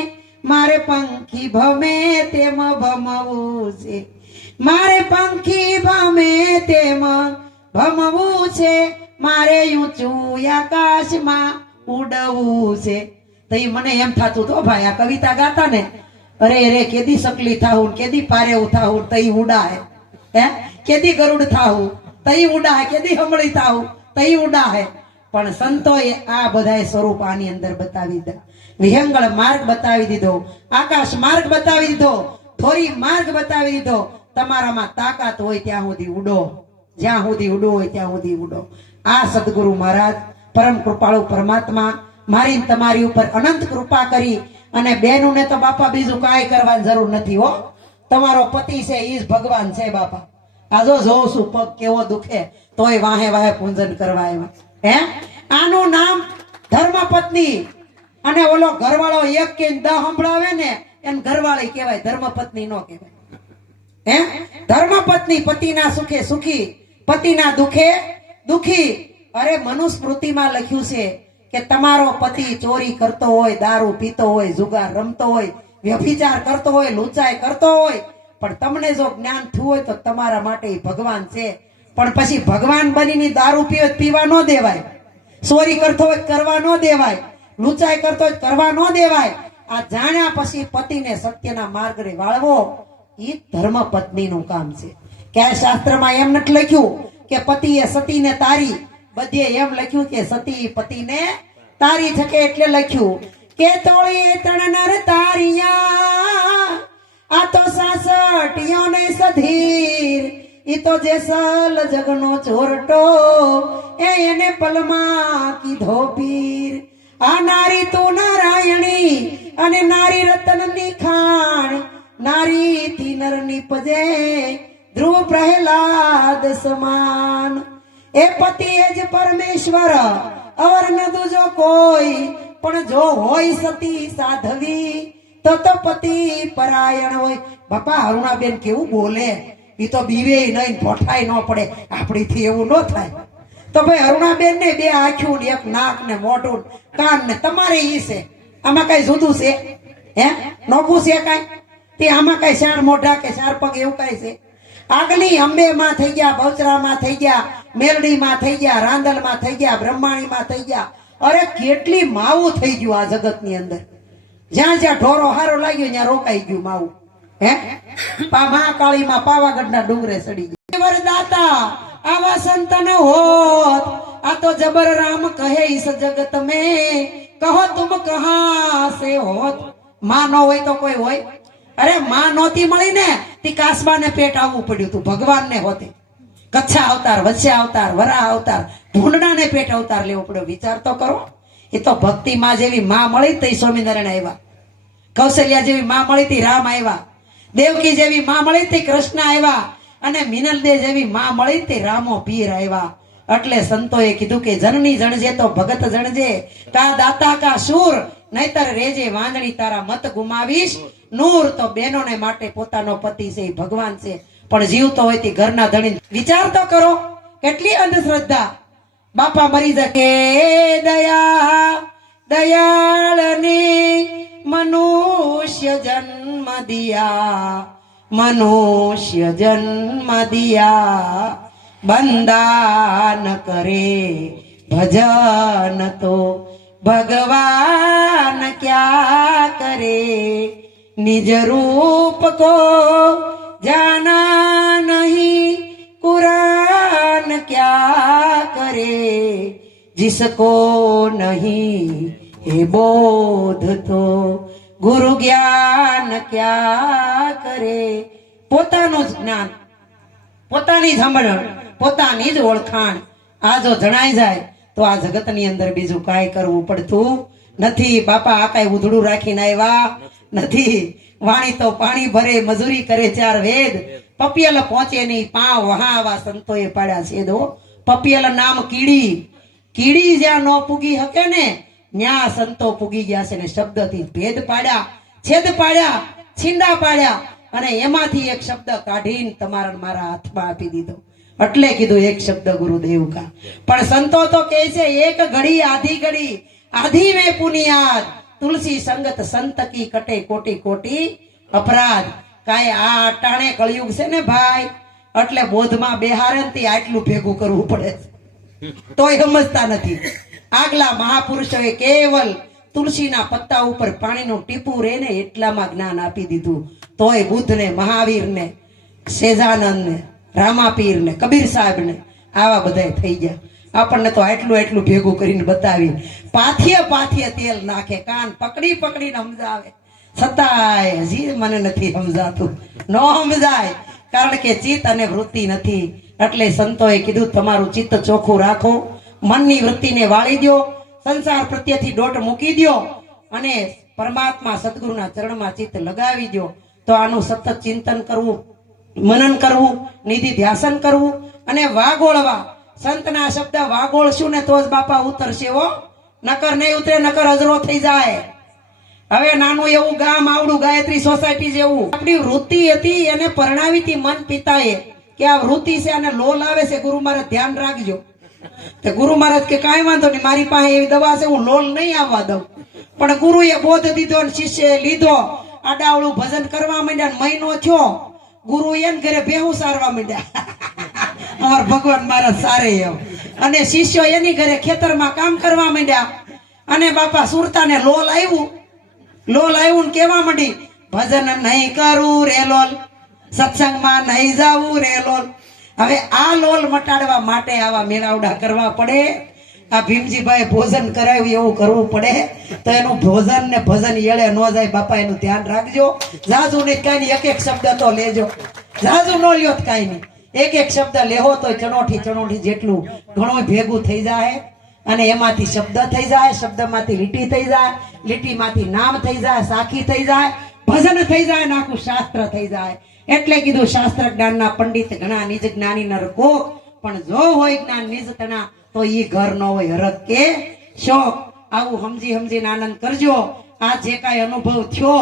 મારે પંખી ભમે તેમ ભમવું છે, મારે પંખી ભમે તેમ ભમવું છે, મારે ઊંચું આકાશમાં ઉડવું છે. તો એ મને એમ થતું તો ભાઈ આ કવિતા ગાતા ને, અરે અરે કેદી સકલી થાવું, કેદી પારેવું થાવું તઈ ઉડાય, હે કેદી ગરુડ થાવું તઈ ઉડાય, કેદી હમળી થાવું તઈ ઉડાય. પણ સંતોએ આ બધાય સ્વરૂપ આની અંદર બતાવી દીધા. વિહંગળ માર્ગ બતાવી દીધો, આકાશ માર્ગ બતાવી દીધો, થોરી માર્ગ બતાવી દીધો. તમારામાં તાકાત હોય ત્યાં સુધી ઉડો, જ્યાં સુધી ઉડો હોય ત્યાં સુધી ઉડો. આ સદગુરુ મહારાજ પરમ કૃપાળુ પરમાત્મા મારી તમારી ઉપર અનંત કૃપા કરી. અને બેનુને તો બાપા બીજું કાંઈ કરવાની જરૂર નથી હો. તમારો પતિ છે ઈ જ ભગવાન છે બાપા. આ જો જોઉં છું પગ કેવો દુખે તોય વાહે વાહે પૂજન કરવા આવ્યા. હે આનું નામ ધર્મપત્ની. અને ઓલો ઘરવાળો એક કે 10 સંભળાવે ને એને ઘરવાળી કહેવાય, ધર્મપત્ની નો કહેવાય. હે ધર્મપત્ની પતિના સુખે સુખી, પતિના દુખે દુખી. અરે મનુસ્મૃતિમાં લખ્યું છે કે તમારો પતિ ચોરી કરતો હોય, દારૂ પીતો હોય, જુગાર રમતો હોય, વ્યભિચાર કરતો હોય, લુચાઈ કરતો હોય, પણ તમને જો જ્ઞાન થયું હોય તો તમારા માટે ભગવાન છે. પણ પછી ભગવાન બનીને દારૂ પીવા ન દેવાય, ચોરી કરતો હોય કરવા ન દેવાય, લુચાઈ કરતો હોય કરવા ન દેવાય. આ જાણ્યા પછી પતિને સત્યના માર્ગે વાળવો એ ધર્મપત્નીનું કામ છે. ક્યાંય શાસ્ત્રમાં એમ નથી લખ્યું કે પતિએ સતીને તારી, બધે એમ લખ્યું કે સતી પતિને તારી શકે. એટલે લખ્યું કે તોળી તણ નર તારિયા, આ તો સાસટીયોને સધીર, ઈ તો જેસલ જગનો ચોરટો, એને પલમાં કીધો પીર. આ નારી તું નારાયણી અને નારી રતનની ખાણ, નારી થી નર નીપજે ધ્રુવ પ્રહલાદ સમાન. એ પતિ એ જ પરમેશ્વર, અવર ન દૂજો કોઈ, પણ જો હોય સતી સાધવી તો પતિ પરાયણ હોય. બાપા અરુણાબેન કેવું બોલે, એ તો બીવે નહીં, પોઠાય ન પડે. આપણીથી એવું ન થાય. તો ભાઈ અરુણાબેન ને 2 આંખું, એક નાક ને મોઢું કાન ને, તમારે ઈ છે. આમાં કઈ જુદું છે? હે નોખું છે કઈ? તે આમાં કઈ 4 મોઢા કે 4 પગ એવું કઈ છે? આગલી અંબે માં થઈ ગયા, બહુચરામાં થઈ ગયા, મેલડીમાં થઈ ગયા, રાંદલમાં થઈ ગયા, બ્રહ્માણીમાં થઈ ગયા. અરે કેટલી માવું થઈ ગયું આ જગત ની અંદર. જ્યાં જ્યાં ઢોરો હારો લાગ્યો ત્યાં રોકાઈ ગયું માવું. હે મહાકાળીમાં પાવાગઢના ડુંગરે સડી ગયું. વરદાતા આવા સંતન હોત, આ તો જબર રામ કહે ઇસ જગત में, કહો તુમ કહા સે હોત. માં નો હોય તો કોઈ હોય? અરે માં નહોતી મળી ને તી કાસબાને પેટ આવવું પડ્યું તું. ભગવાન ને હોતે કચ્છા અવતાર, વચ્ચા અવતાર, વરા અવતાર, ઢૂંઢણાને પેટ અવતાર લેવો પડ્યો. વિચાર તો કરો. એ તો ભક્તિ માં જેવી માં મળી તઈ સ્વામિનારાયણ આવ્યા, કૌશલ્યા જેવી માં મળી તી રામ આવ્યા, દેવકી જેવી માં મળી તી કૃષ્ણ આવ્યા, અને મિનલદે જેવી માં મળી તી રામો પીર આવ્યા. એટલે સંતોએ કીધું કે જનની જણજે તો ભગત જણજે, કા દાતા કા શૂર, નહીતર રેજે વાંદણી તારા મત ગુમાવીશ. નૂર તો બહેનોને માટે પોતાનો પતિ છે એ ભગવાન છે, પણ જીવતો હોય તે ઘરના ધણી. વિચાર તો કરો કેટલી અંધશ્રદ્ધા. બાપા મરી જકે દયા દયાળને મનુષ્ય જન્મ દિયા, મનુષ્ય જન્મ દિયા. બંદા ન કરે ભજન તો ભગવાન ક્યા કરે, નિજ રૂપ को जाना नहीं कुरान क्या करे, जिसको नहीं है बोध तो गुरु ज्ञान क्या करे। પોતાનું જ જ્ઞાન, પોતાની સમજણ, પોતાની જ ઓળખાણ આ જો જણાઈ જાય તો આ જગતની અંદર બીજું કાંઈ કરવું પડતું નથી. બાપા આ કાંઈ ઉધડું રાખીને આવ્યા નથી. વાણી તો પાણી ભરે, મજૂરી કરે ચાર વેદ, પપિયલ પહોંચે નહીં પાવ વહા આવા સંતોએ પાડ્યા છે દો. પપિયલ નામ કીડી, કીડી જ્યાં ન પૂગી શકે ને ન્યા સંતો પૂગી ગયા છે ને શબ્દથી ભેદ પાડ્યા, છેદ પાડ્યા, છીંડા પાડ્યા અને એમાંથી એક શબ્દ કાઢીને તમારા મારા હાથમાં આપી દીધો. એટલે કીધું એક શબ્દ ગુરુદેવ કા. પણ સંતો તો કહે છે એક ઘડી આધી ઘડી આધી મેં પુનિયાદ, તુલસી સંગત સંત કી કટે કોટી કોટી અપરાધ. કાંઈ આ અટાણે કળિયુગ છે ને ભાઈ, એટલે બોધમાં બેહારે ને આટલું ભેગું કરવું પડે તોય સમજતા નથી. આગલા મહાપુરુષોએ કેવલ તુલસીના પત્તા ઉપર પાણીનું ટીપું રહે ને એટલામાં જ્ઞાન આપી દીધું. તોય બુદ્ધ ને, મહાવીર ને, સેજાનંદ ને, રામાપીર ને, કબીર સાહેબ ને આવા બધા થઈ ગયા. આપણને તો આટલું ભેગું કરીને બતાવી, પાથીએ પાથીએ તેલ નાખે, કાન પકડી પકડીને સમજાવે, છતાંય હજી મને નથી સમજાતું. ન સમજાય કારણ કે ચિત્ત અને વૃત્તિ નથી. એટલે સંતોએ કીધું તમારું ચિત્ત ચોખ્ખું રાખો, મનની વૃત્તિને વાળી દો, સંસાર પ્રત્યેથી દોટ મૂકી દો અને પરમાત્મા સદગુરુના ચરણમાં ચિત્ત લગાવી દો. તો આનું સતત ચિંતન કરવું, મનન કરવું, નિધિ ધ્યાસન કરવું અને વાગોળવા. સંતના શબ્દ વાગોળશું ને તો જ બાપા ઉતરશે હો, નકર નહીં ઉતરે, નકર અજરો થઈ જાય. હવે નાનું એવું ગામ આવડું ગાયત્રી સોસાયટી જેવું આપણી વૃત્તિ હતી એને પરણાવી હતી મન પિતાએ કે આ વૃત્તિ છે અને લોલ આવે છે, ગુરુ મહારાજ ધ્યાન રાખજો. તો ગુરુ મહારાજ કે કાંઈ વાંધો નહીં, મારી પાસે એવી દવા છે, હું લોલ નહીં આવવા દઉં. પણ ગુરુએ બોધ દીધો અને શિષ્યએ લીધો, આડાવડું ભજન કરવા માંડ્યા. મહિનો થયો ગુરુ એને ઘરે ભેહું સારવા માંડ્યા. અમાર ભગવાન મહારાજ સારે એમ. અને શિષ્યો એની ઘરે ખેતરમાં કામ કરવા માંડ્યા. અને બાપા સુરતાને લોલ આવ્યું ને કેવા માંડી, ભજન નહીં કરું રે લોલ, સત્સંગમાં નહીં જાવું રે લોલ. હવે આ લોલ મટાડવા માટે આવા મેળાવડા કરવા પડે. આ ભીમજીભાઈ ભોજન કરાવ્યું એવું કરવું પડે. તો એનું ભોજન ને ભજન એળે ન જાય. બાપા એનું ધ્યાન રાખજો. જાજુ નહીં કાંઈ નહીં, એક શબ્દ તો લેજો. જાજુ ન લ્યો તો કાંઈ નહીં, એક શબ્દ લેવો તો ચણોઠી જેટલું ઘણું ભેગું થઈ જાય. અને એમાંથી શબ્દ થઈ જાય, શબ્દમાંથી લીટી થઈ જાય, લીટીમાંથી નામ થઈ જાય, સાખી થઈ જાય, ભજન થઈ જાય, આખું શાસ્ત્ર થઈ જાય. એટલે કીધું શાસ્ત્ર જ્ઞાનના પંડિત ઘણા, નિજ જ્ઞાની નર કોક. પણ જો હોય જ્ઞાન નિજ તણા તો ઈ ઘર ન હોય હરક કે શોક. આવું સમજીને આનંદ કરજો. આ જે કાંઈ અનુભવ થયો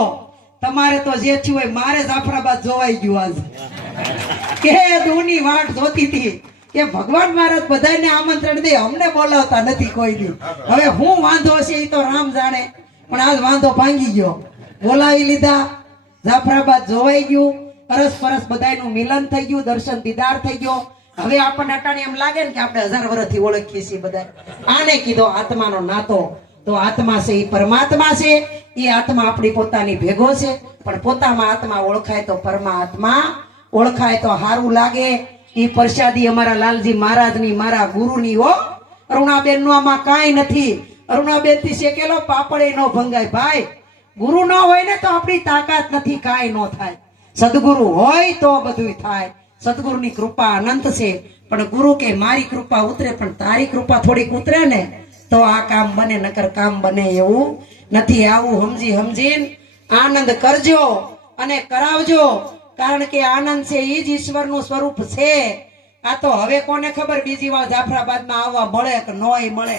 તમારે તો જે થયું હોય, મારે જાફરાબાદ જોવાઈ ગયું આજ કે દૂની વાટ જોતી હતી કે ભગવાન મહારાજ બધાને આમંત્રણ દે, અમને બોલાવતા નથી કોઈ દી. હવે હું વાંધો છે એ તો રામ જાણે, પણ આજ વાંધો ભાંગી ગયો. બોલાવી લીધા, જાફરાબાદ જોવાઈ ગયું, અરસ પરસ બધાનું મિલન થઈ ગયું, દર્શન દીદાર થઈ ગયો. હવે આપણને અટાણે એમ લાગે ને કે આપણે 1000 વર્ષથી ઓળખીએ છીએ બધા. આને કીધો આત્માનો નાતો. તો આત્મા છે એ પરમાત્મા છે, એ આત્મા આપણી પોતાની ભેગો છે. પણ પોતામાં આત્મા ઓળખાય તો પરમાત્મા ઓળખાય તો સારું લાગે. એ પ્રસાદી અમારા લાલજી મહારાજની, મારા ગુરુની હો. અરુણાબેન નું આમાં કાંઈ નથી. અરુણાબેન થી શેકેલો પાપડે ન ભંગાય ભાઈ. ગુરુ ન હોય ને તો આપણી તાકાત નથી, કાંઈ ન થાય. સદગુરુ હોય તો બધું થાય. સદગુરુની કૃપા અનંત છે. પણ ગુરુ કે મારી કૃપા ઉતરે, પણ તારી કૃપા થોડીક ઉતરે ને તો આ કામ બને, નકર કામ બને એવું નથી. આવું સમજીને આનંદ કરજો અને કરાવજો. કારણ કે આનંદ છે એ જ ઈશ્વરનું સ્વરૂપ છે. આ તો હવે કોને ખબર બીજી વાર જાફરાબાદમાં આવવા મળે કે નોય મળે.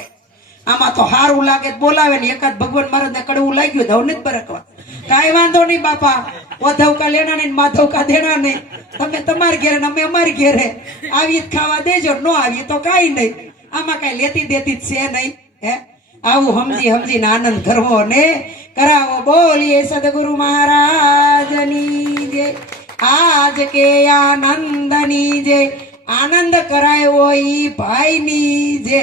આમાં તો સારું લાગે બોલાવે ને, એકાદ ભગવાન મહારાજ ને કડવું લાગ્યું તો નથી બરકવા. કાંઈ વાંધો નહીં બાપા, ઓધવકા લેણા નહીં, માધવકા દેણા નહીં. તમે તમારી ઘેરે ને અમે અમારી ઘેરે આવી ખાવા દેજો, ન આવીએ તો કાંઈ નહીં. આમાં કાંઈ લેતી દેતી જ છે નહીં. હે આવું સમજીને આનંદ કરવો ને કરાવો. બોલીએ સદગુરુ મહારાજની જય. આજ કે આનંદની જય, આનંદ કરાયો ઈ ભાઈની જે